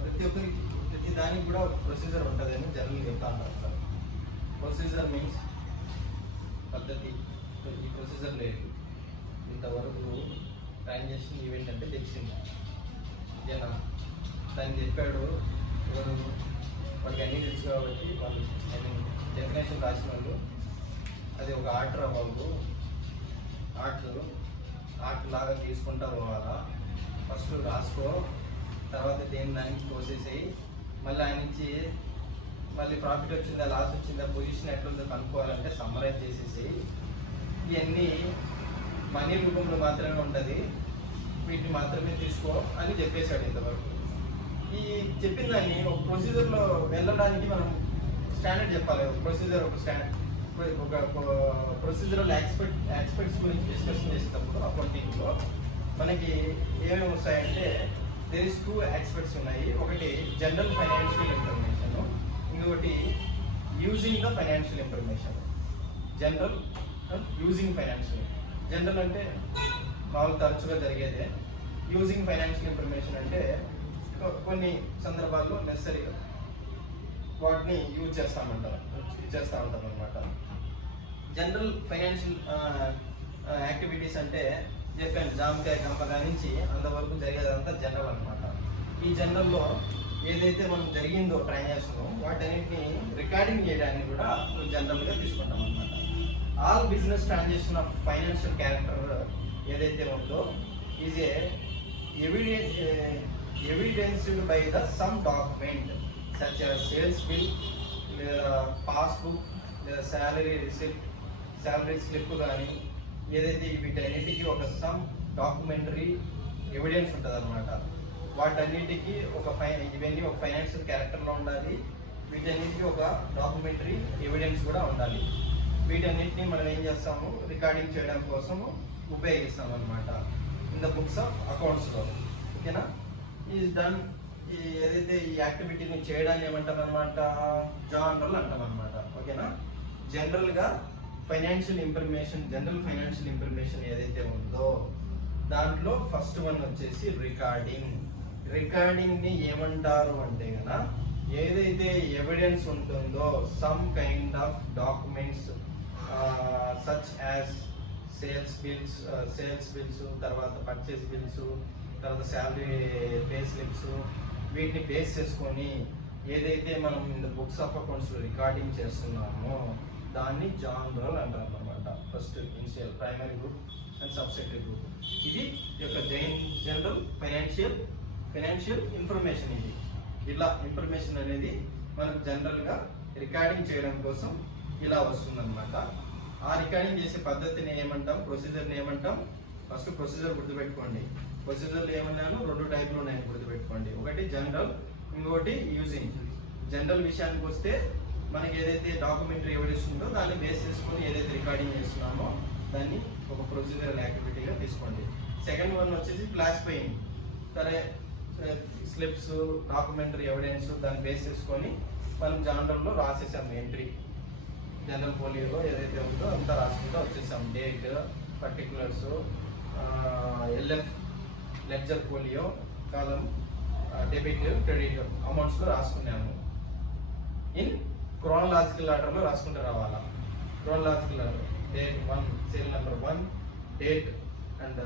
ప్రతి ఒక్కరికి ప్రతి దానికి కూడా ప్రొసీజర్ ఉంటుంది అని జనరల్గా చెప్తా ఉంటారు. ప్రొసీజర్ మీన్స్ పద్ధతి. ఈ ప్రొసీజర్ లేదు, ఇంతవరకు ట్రాన్సాక్షన్ ఈవెంట్ అంటే తెలిసింది ఓకేనా. దాన్ని చెప్పాడు ఎవరు, వాళ్ళకి అన్నీ తెలుసు కాబట్టి వాళ్ళు డెఫినేషన్ రాసిన వాళ్ళు అది ఒక ఆర్ట్ బాబు, ఆర్ట్ లాగా తీసుకుంటా పోవాలా. ఫస్ట్ రాసుకో, తర్వాత దేని దానికి ప్రాసెస్ అయ్యి మళ్ళీ ఆయన నుంచి మళ్ళీ ప్రాఫిట్ వచ్చిందా లాస్ వచ్చిందా పొజిషన్ ఎట్లుందో కనుక్కోవాలంటే సమ్మరైజ్ చేసేసి ఇవన్నీ మనీ రూపంలో మాత్రమే ఉంటుంది, వీటిని మాత్రమే తీసుకో అని చెప్పేశాడు ఇంతవరకు. ఈ చెప్పిన దాన్ని ఒక ప్రొసీజర్లో వెళ్ళడానికి మనం స్టాండర్డ్ చెప్పాలి. ఒక ప్రొసీజర్ ఒక ప్రొసీజరల్ ఎక్స్పెక్ట్స్ గురించి డిస్కషన్ చేసేటప్పుడు అకౌంటింగ్లో మనకి ఏమేమి వస్తాయంటే దేర్ ఇస్ 2 ఎక్స్పెక్ట్స్ ఉన్నాయి. ఒకటి జనరల్ ఫైనాన్షియల్ ఇన్ఫర్మేషన్, ఇంకొకటి using the financial information. Using financial, general అంటే మామూలు తరచుగా జరిగేదే. యూజింగ్ ఫైనాన్షియల్ ఇన్ఫర్మేషన్ అంటే కొన్ని సందర్భాల్లో నెసరీగా వాటిని యూజ్ చేస్తూ ఉంటాం అనమాట. జనరల్ ఫైనాన్షియల్ యాక్టివిటీస్ అంటే చెప్పాను, జామకాయ కంపగా నుంచి అంతవరకు జరిగేదంతా జనరల్ అనమాట. ఈ జనరల్లో ఏదైతే మనం జరిగిందో ట్రాన్సాక్షన్ వాటన్నిటిని రికార్డింగ్ చేయడానికి కూడా జనరల్గా తీసుకుంటాం అనమాట. All business transaction of financial character ఏదైతే ఉందో is evidenced by the some document such as sales bill లేదా పాస్బుక్ లేదా శాలరీ స్లిప్ కానీ ఏదైతే వీటన్నిటికీ ఒక సమ్ డాక్యుమెంటరీ ఎవిడెన్స్ ఉంటుంది అనమాట. వాటన్నిటికీ ఇవన్నీ ఒక ఫైనాన్షియల్ క్యారెక్టర్లో ఉండాలి. వీటన్నిటికీ ఒక డాక్యుమెంటరీ ఎవిడెన్స్ కూడా ఉండాలి. వీటన్నిటిని మనం ఏం చేస్తాము, రికార్డింగ్ చేయడం కోసము ఉపయోగిస్తాం అనమాట ఇన్ ద బుక్స్ ఆఫ్ అకౌంట్స్లో. ఓకేనా. Is done. ఏదైతే ఈ యాక్టివిటీని చేయడాన్ని ఏమంటాం అనమాట, జనరల్ అంటాం అనమాట. ఓకేనా. జనరల్ ఫైనాన్షియల్ ఇన్ఫర్మేషన్ ఏదైతే ఉందో దాంట్లో ఫస్ట్ వన్ వచ్చేసి రికార్డింగ్ ని ఏమంటారు అంటే గన ఏదైతే ఎవిడెన్స్ ఉంటుందో some kind of documents such as sales bills, తర్వాత పర్చేస్ బిల్స్, తర్వాత శాలరీ పే స్లిప్స్, వీటిని బేస్ చేసుకొని ఏదైతే మనం బుక్స్ ఆఫ్ అకౌంట్స్ రికార్డింగ్ చేస్తున్నామో దాన్ని జనరల్ అంటారు అనమాట. First initial primary group and subsidiary group. ఇది యొక్క జనరల్ ఫైనాన్షియల్ ఇన్ఫర్మేషన్. ఇది ఇలా ఇన్ఫర్మేషన్ అనేది మనకు జనరల్గా రికార్డింగ్ చేయడం కోసం ఇలా వస్తుందన్నమాట. ఆ రికార్డింగ్ చేసే పద్ధతిని ఏమంటాం, ప్రొసీజర్ని ఏమంటాం. ఫస్ట్ ప్రొసీజర్ గుర్తుపెట్టుకోండి. ప్రొసీజర్లు ఏమన్నాను, 2 టైపులు ఉన్నాయని గుర్తుపెట్టుకోండి. ఒకటి జనరల్, ఇంకొకటి యూజింగ్. జనరల్ విషయానికి వస్తే మనకి ఏదైతే డాక్యుమెంటరీ ఎవిడెన్స్ ఉందో దాన్ని బేస్ చేసుకొని ఏదైతే రికార్డింగ్ చేస్తున్నామో దాన్ని ఒక ప్రొసీజరల్ యాక్టివిటీగా తీసుకోండి. సెకండ్ వన్ వచ్చేసి క్లాసిఫైయింగ్. సరే, స్లిప్స్, డాక్యుమెంటరీ ఎవిడెన్స్ దాన్ని బేస్ చేసుకొని మనం జనరల్లో రాసేసాము ఎంట్రీ. జనరల్ పోలియోలో ఏదైతే ఉందో అంతా రాసుకుంటూ వచ్చేసాం. Date, particulars, LF ledger folio column, debit credit అమౌంట్స్లో రాసుకున్నాము. ఇన్ క్రోనలాజికల్ ఆర్డర్లో రాసుకుంటూ రావాలా. Chronological order, date 1, sale number 1, date and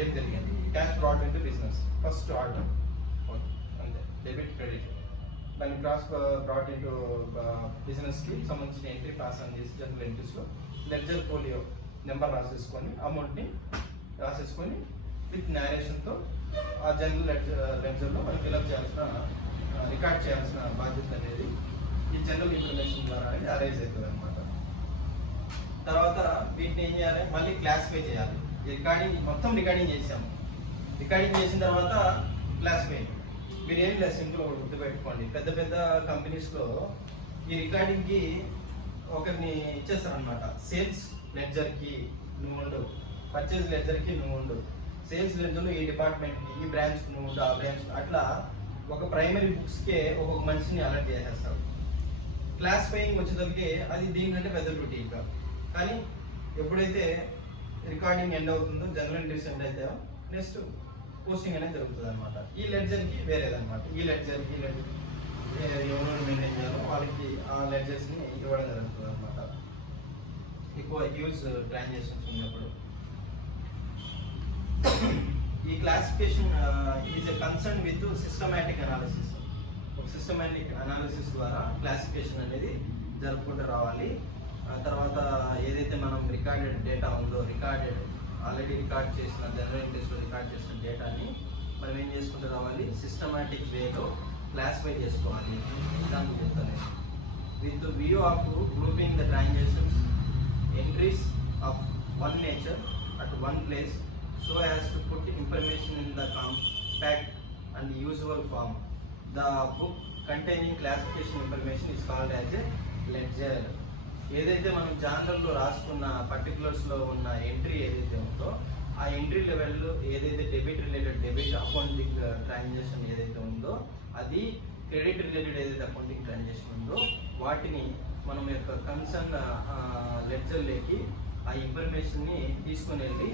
ఏం జరిగింది, cash brought into business, first order అంతే. డెబిట్ క్రెడిట్ దాన్ని క్రాస్ బ్రాట్ ఇంటూ బిజినెస్కి సంబంధించిన ఎంట్రీ పాస్ అని చేసి జనరల్ ఎంట్రీస్లో లెడ్జర్ పోలియో నెంబర్ రాసేసుకొని అమౌంట్ని రాసేసుకొని విత్ నేరేషన్తో ఆ జనరల్ లెడ్జర్లో మనం ఫిల్అప్ చేయాల్సిన రికార్డ్ చేయాల్సిన బాధ్యత అనేది ఈ జనరల్ ఇన్ఫర్మేషన్ ద్వారా అనేది అరైజ్ అవుతుంది అనమాట. తర్వాత వీటిని ఏం చేయాలి, మళ్ళీ క్లాసిఫై చేయాలి. మొత్తం రికార్డింగ్ చేసాము. రికార్డింగ్ చేసిన తర్వాత క్లాసిఫై. మీరు ఏం లేదు, సింపుల్ ఒకటి గుర్తుపెట్టుకోండి. పెద్ద పెద్ద కంపెనీస్లో ఈ రికార్డింగ్కి ఒకరిని ఇచ్చేస్తారనమాట. సేల్స్ లెడ్జర్కి నువ్వు ఉండు, పర్చేజ్ లెడ్జర్కి నువ్వు ఉండు, సేల్స్ లెడ్జర్లో ఈ డిపార్ట్మెంట్కి, ఈ బ్రాంచ్కి నువ్వు ఉండు, ఆ బ్రాంచ్ అట్లా ఒక ప్రైమరీ బుక్స్కే ఒక్కొక్క మనిషిని అలర్ట్ చేసేస్తారు. క్లాసిఫైయింగ్ వచ్చేసరికి అది దీనికంటే పెద్ద డ్యూటీ ఇంకా. కానీ ఎప్పుడైతే రికార్డింగ్ ఎండ్ అవుతుందో, జనరల్ ఎంట్రీస్ ఎండ్ అవుతాయో, నెక్స్ట్ పోస్టింగ్ అనేది జరుగుతుంది అనమాట. ఈ లెడ్జర్కి వేరేదన్నమాట. ఈ లెడ్జర్కి ఎవరు మెయింటైన్ చేయాలో వాళ్ళకి ఆ లెడ్జర్స్ని ఇవ్వడం జరుగుతుంది అనమాట ఎక్కువ యూజ్ ట్రాన్సాక్షన్స్ ఉన్నప్పుడు. ఈ classification is a concern with systematic analysis. ఒక సిస్టమాటిక్ అనాలిసిస్ ద్వారా క్లాసిఫికేషన్ అనేది జరుపుకుంటూ రావాలి. తర్వాత ఏదైతే మనం రికార్డెడ్ డేటా ఉందో, ఆల్రెడీ రికార్డ్ చేసిన జనరల్ ఇంట్రెస్ట్లో రికార్డ్ చేసిన డేటాని మనం ఏం చేసుకుంటూ రావాలి, సిస్టమాటిక్ వేలో క్లాసిఫై చేసుకోవాలి. దానికి చెప్తాను. With view of grouping the transactions entries of one nature at one place so as to put information in the compact and usual form. The book containing classification information is called as a ledger. ఏదైతే మనం జానరల్లో రాసుకున్న పర్టికులర్స్లో ఉన్న entry ఏదైతే ఉందో ఆ entry level ఏదైతే debit accounting transaction ఏదైతే ఉందో అది క్రెడిట్ రిలేటెడ్ ఏదైతే అకౌంటింగ్ ట్రాన్సాక్షన్ ఉందో వాటిని మనం యొక్క కన్సర్న్ లెడ్జర్లోకి ఆ ఇన్ఫర్మేషన్ని తీసుకొని వెళ్ళి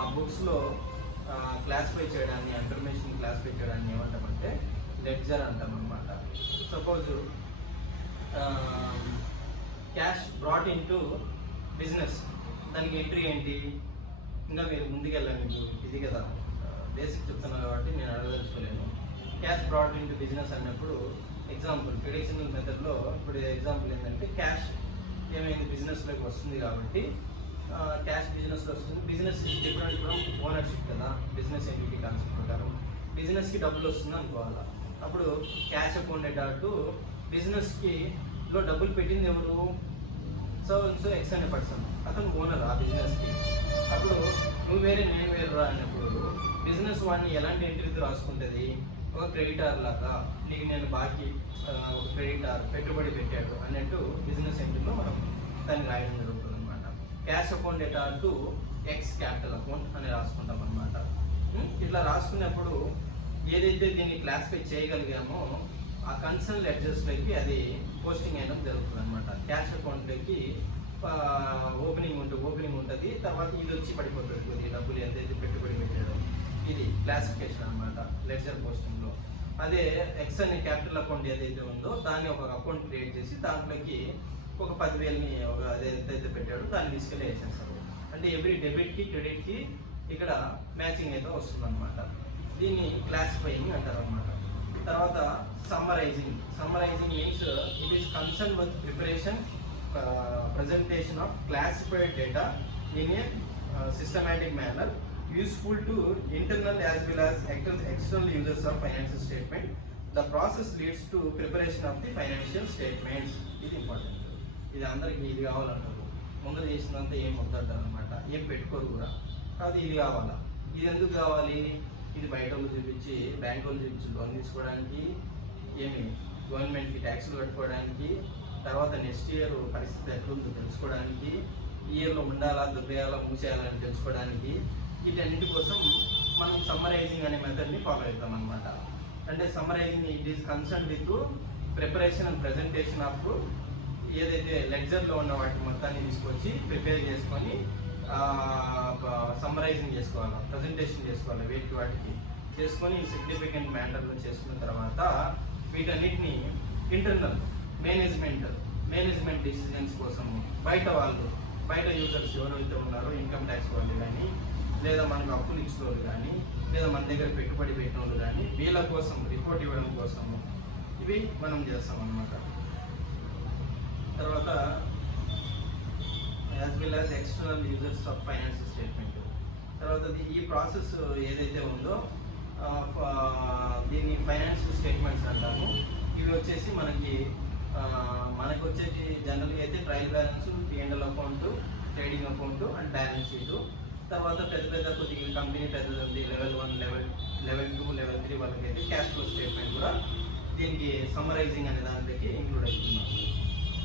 ఆ బుక్స్లో క్లాసిఫై చేయడాన్ని, ఇన్ఫర్మేషన్ క్లాసిఫై చేయడాన్ని ఏమంటామంటే లెడ్జర్ అంటాం అనమాట. Suppose cash brought in to business, దానికి ఎంట్రీ ఏంటి? ఇంకా మీరు ముందుకెళ్ళండి, మీకు ఇది కదా బేసిక్ చెప్తున్నారు కాబట్టి నేను అడగదలుచుకోలేను. Cash brought in to business అన్నప్పుడు ఎగ్జాంపుల్ ట్రెడిషనల్ మెథడ్లో ఇప్పుడు ఎగ్జాంపుల్ ఏంటంటే క్యాష్ ఏమైంది బిజినెస్లోకి వస్తుంది కాబట్టి క్యాష్ బిజినెస్లో వస్తుంది. బిజినెస్ డిఫరెంట్ ఫ్రమ్ ఓనర్షిప్ కదా, బిజినెస్ ఎంటిటీ కాన్సెప్ట్ ప్రకారం బిజినెస్కి డబ్బులు వస్తుంది అనుకోవాలా. అప్పుడు క్యాష్ అకౌంట్ టు బిజినెస్కి లో డబ్బులు పెట్టింది ఎవరు? సో ఎక్స్ అనే పర్సన్, అతను ఓనర్ ఆ బిజినెస్కి. అప్పుడు నువ్వు వేరే నేను వేరు రా అన్నప్పుడు బిజినెస్ వాడిని ఎలాంటి ఎంట్రీతో రాసుకుంటుంది? ఒక క్రెడిటార్ లాగా, నీకు నేను బాకీ ఒక క్రెడిటార్ పెట్టుబడి పెట్టాడు అన్నట్టు బిజినెస్ ఎంట్రీలో మనం దాన్ని రాయడం జరుగుతుంది అనమాట. Cash account to X capital account అని రాసుకుంటాం అనమాట. ఇట్లా రాసుకున్నప్పుడు ఏదైతే దీన్ని క్లాసిఫై చేయగలిగామో ఆ కన్సర్న్ లెడ్జర్స్లోకి అది పోస్టింగ్ అయినా జరుగుతుంది అనమాట. క్యాష్ అకౌంట్లోకి ఓపెనింగ్ ఉంటుంది, తర్వాత ఇది వచ్చి పడిపోతుంది కొద్ది డబ్బులు ఎంతైతే పెట్టుబడి పెట్టాడో. ఇది క్లాసిఫికేషన్ అనమాట లెడ్జర్ పోస్టింగ్లో. అదే ఎక్స్ అనే క్యాపిటల్ అకౌంట్ ఏదైతే ఉందో దాన్ని ఒక అకౌంట్ క్రియేట్ చేసి దాంట్లోకి ఒక 10,000ని ఒక ఎంతైతే పెట్టాడో దాన్ని తీసుకెళ్ళి వేసేస్తారు. అంటే ఎవ్రీ డెబిట్కి క్రెడిట్కి ఇక్కడ మ్యాచింగ్ అయితే వస్తుంది అనమాట. దీన్ని క్లాసిఫైయింగ్ అంటారు అనమాట. తర్వాత summarising means it is concern with preparation presentation of classified data in a systematic manner useful to internal as well as external users of financial statement. The process leads to preparation of the financial statements. ఇది important. ఇది అందరికి ఇది కావాలంటారు, ముందు చేసినంత ఏం వద్దంటారు అనమాట, ఏం పెట్టుకోరు కూడా. అది ఇది కావాలా. ఇది ఎందుకు కావాలి? ఇది బయట వాళ్ళు చూపించి, బ్యాంక్ వాళ్ళు చూపించి లోన్ తీసుకోవడానికి, ఏమి గవర్నమెంట్కి ట్యాక్స్లు కట్టుకోవడానికి, తర్వాత నెక్స్ట్ ఇయర్ పరిస్థితి ఎట్లుందో తెలుసుకోవడానికి, ఈ ఇయర్లో ఉండాలా దుబ్బేయాలా మూసేయాలని తెలుసుకోవడానికి, వీటన్నిటి కోసం మనం సమ్మరైజింగ్ అనే మెథడ్ని ఫాలో అవుతాం అనమాట. అంటే summarising it is concern with preparation and presentation of ఏదైతే లెక్చర్లో ఉన్న వాటి మొత్తాన్ని తీసుకొచ్చి ప్రిపేర్ చేసుకొని సమ్మరైజింగ్ చేసుకోవాలి, ప్రజెంటేషన్ చేసుకోవాలి, వాటికి చేసుకొని సిగ్నిఫికెంట్ మ్యాటర్లు చేసుకున్న తర్వాత వీటన్నిటిని ఇంటర్నల్ మేనేజ్మెంట్ డిసిజన్స్ కోసము బయట యూజర్స్ ఎవరైతే ఉన్నారో ఇన్కమ్ ట్యాక్స్ వాళ్ళు కానీ, లేదా మనకు అప్పులు ఇచ్చిన వాళ్ళు కానీ, లేదా మన దగ్గర పెట్టుబడి పెట్టిన వాళ్ళు కానీ, వీళ్ళ కోసం రిపోర్ట్ ఇవ్వడం కోసము ఇవి మనం చేస్తాం అన్నమాట. తర్వాత as well as external users of financial statement. తర్వాత ఈ ప్రాసెస్ ఏదైతే ఉందో దీన్ని ఫైనాన్షియల్ స్టేట్మెంట్స్ అంటాము. ఇవి వచ్చేసి మనకు వచ్చేసి జనరల్గా అయితే trial balance, P&L account, trading account and balance sheet. తర్వాత పెద్ద కొద్దిగా కంపెనీ పెద్దది ఉంది, లెవెల్ 1, లెవెల్ 2, లెవెల్ 3 వాళ్ళకి అయితే క్యాష్ ఫ్లో స్టేట్మెంట్ కూడా దీనికి సమ్మరైజింగ్ అనే దాంట్లోకి ఇంక్లూడ్ అవుతున్నాం.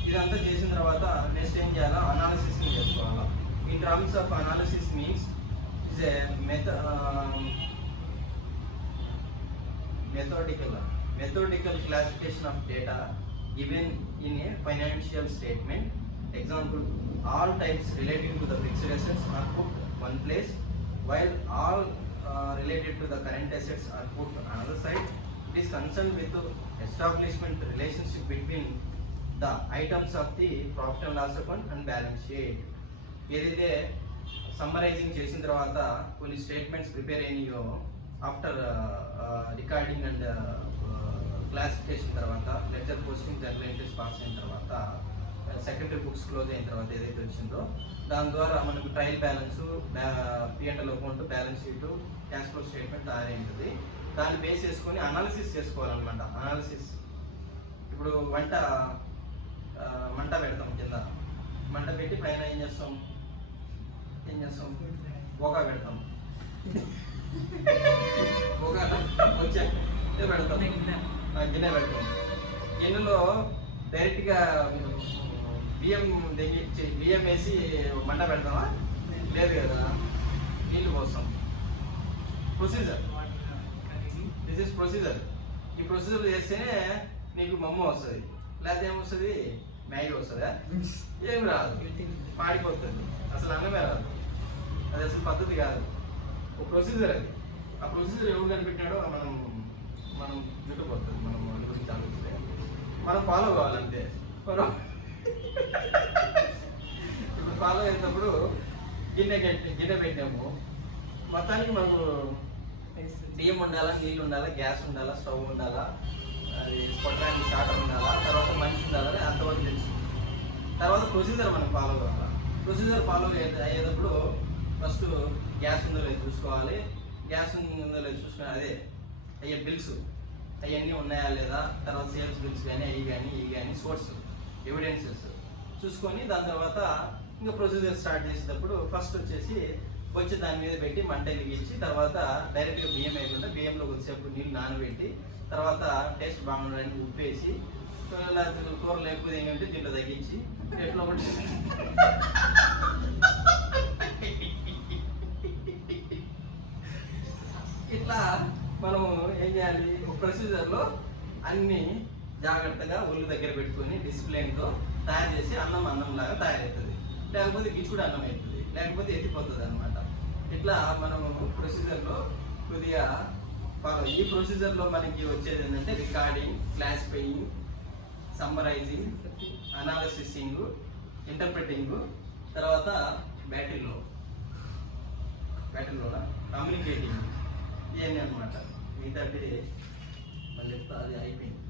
ఇదంతా చేసిన తర్వాత నెక్స్ట్ ఏం చేయాలా? అనాలిసిస్ని చేసుకోవాలా. In terms of analysis means is a methodical classification of data given in a financial statement. Example, all types relating to the fixed assets are put one place, while all related to the current assets are put. Another side, it is concerned with the establishment relationship between the items of the profit and loss account and balance sheet. ఏదైతే summarising చేసిన తర్వాత కొన్ని statements prepare అయినాయో after recording and classification తర్వాత ledger posting journal entries pass అయిన తర్వాత secondary books close అయిన తర్వాత ఏదైతే వచ్చిందో దాని ద్వారా మనకు trial balance P and L account balance sheet cash flow statement తయారైంటుంది. దాన్ని బేస్ చేసుకొని అనాలిసిస్ చేసుకోవాలన్నమాట. అనాలిసిస్ ఇప్పుడు మంట పెడతాం, కింద మంట పెట్టి పైన ఏం చేస్తాం బోగా పెడతాం, బోగా వచ్చే పెడతాం, గిన్నె పెడతాం. గిన్నెలో డైరెక్ట్గా బియ్యం వేసి మంట పెడతామా? లేదు కదా, నీళ్ళు పోస్తాం. Procedure, this is procedure. ఈ ప్రొసీజర్ చేస్తేనే నీకు మమ్మ వస్తుంది, లేకపోతే ఏమొస్తుంది? మ్యాగీ వస్తుందా? ఏం రాదు, మాడిపోతుంది, అసలు అన్నమే రాదు. అది అసలు పద్ధతి కాదు, ఒక ప్రొసీజర్ అది. ఆ ప్రొసీజర్ ఎవరు కనిపెట్టినాడో మనం చుట్టుపోతుంది. మనం వాటి గురించి ఆలోచిస్తే మనం ఫాలో కావాలంటే. ఇప్పుడు ఫాలో అయినప్పుడు గిన్నె పెట్టినాము, మొత్తానికి మనకు బియ్యం ఉండాలా, నీళ్ళు ఉండాలా, గ్యాస్ ఉండాలా, స్టవ్ ఉండాలా, అది కొట్టడానికి స్టార్టర్ ఉండాలా, తర్వాత మనిషి ఉండాలని అంతవరకు తెలుసు. తర్వాత ప్రొసీజర్ మనం ఫాలో కావాలి. ప్రొసీజర్ ఫాలో అయ్యేటప్పుడు ఫస్ట్ గ్యాస్ ఉందో లేదు చూసుకోవాలి. గ్యాస్ ఉందో లేదు చూసుకుని అదే అయ్యే బిల్స్ అవన్నీ ఉన్నాయా లేదా, తర్వాత సేల్స్ బిల్స్ కానీ అవి కానీ సోర్స్ ఎవిడెన్సెస్ చూసుకొని దాని తర్వాత ఇంకా ప్రొసీజర్ స్టార్ట్ చేసేటప్పుడు ఫస్ట్ వచ్చేసి దాని మీద పెట్టి మంట వెలిగించి తర్వాత డైరెక్ట్గా బియ్యం వేయకుండా బియ్యంలో కొద్దిసేపు నీళ్ళు నానబెట్టి తర్వాత టేస్ట్ బాగుండడానికి ఉప్పు వేసి కూరలు ఎక్కువ ఏంటంటే దీంట్లో తగ్గించి ఎట్లా ఇట్లా మనం ఏం చేయాలి? ఒక ప్రొసీజర్లో అన్ని జాగ్రత్తగా ఒళ్ళు దగ్గర పెట్టుకొని డిసిప్లిన్తో తయారు చేసి అన్నంలాగా తయారవుతుంది. లేకపోతే గిచ్చుడు అన్నం అవుతుంది, లేకపోతే ఎత్తిపోతుంది అనమాట. ఇట్లా మనము ప్రొసీజర్లో కొద్దిగా ఫాలో. ఈ ప్రొసీజర్లో మనకి వచ్చేది ఏంటంటే రికార్డింగ్, క్లాసిఫైయింగ్, సమ్మరైజింగ్, అనాలిసిసింగ్, ఇంటర్ప్రిటింగ్, తర్వాత బ్యాటరీలోన కమ్యూనికేటింగ్, ఇవన్నీ అనమాట. మిగతాటి మళ్ళీ అది అయిపోయింది.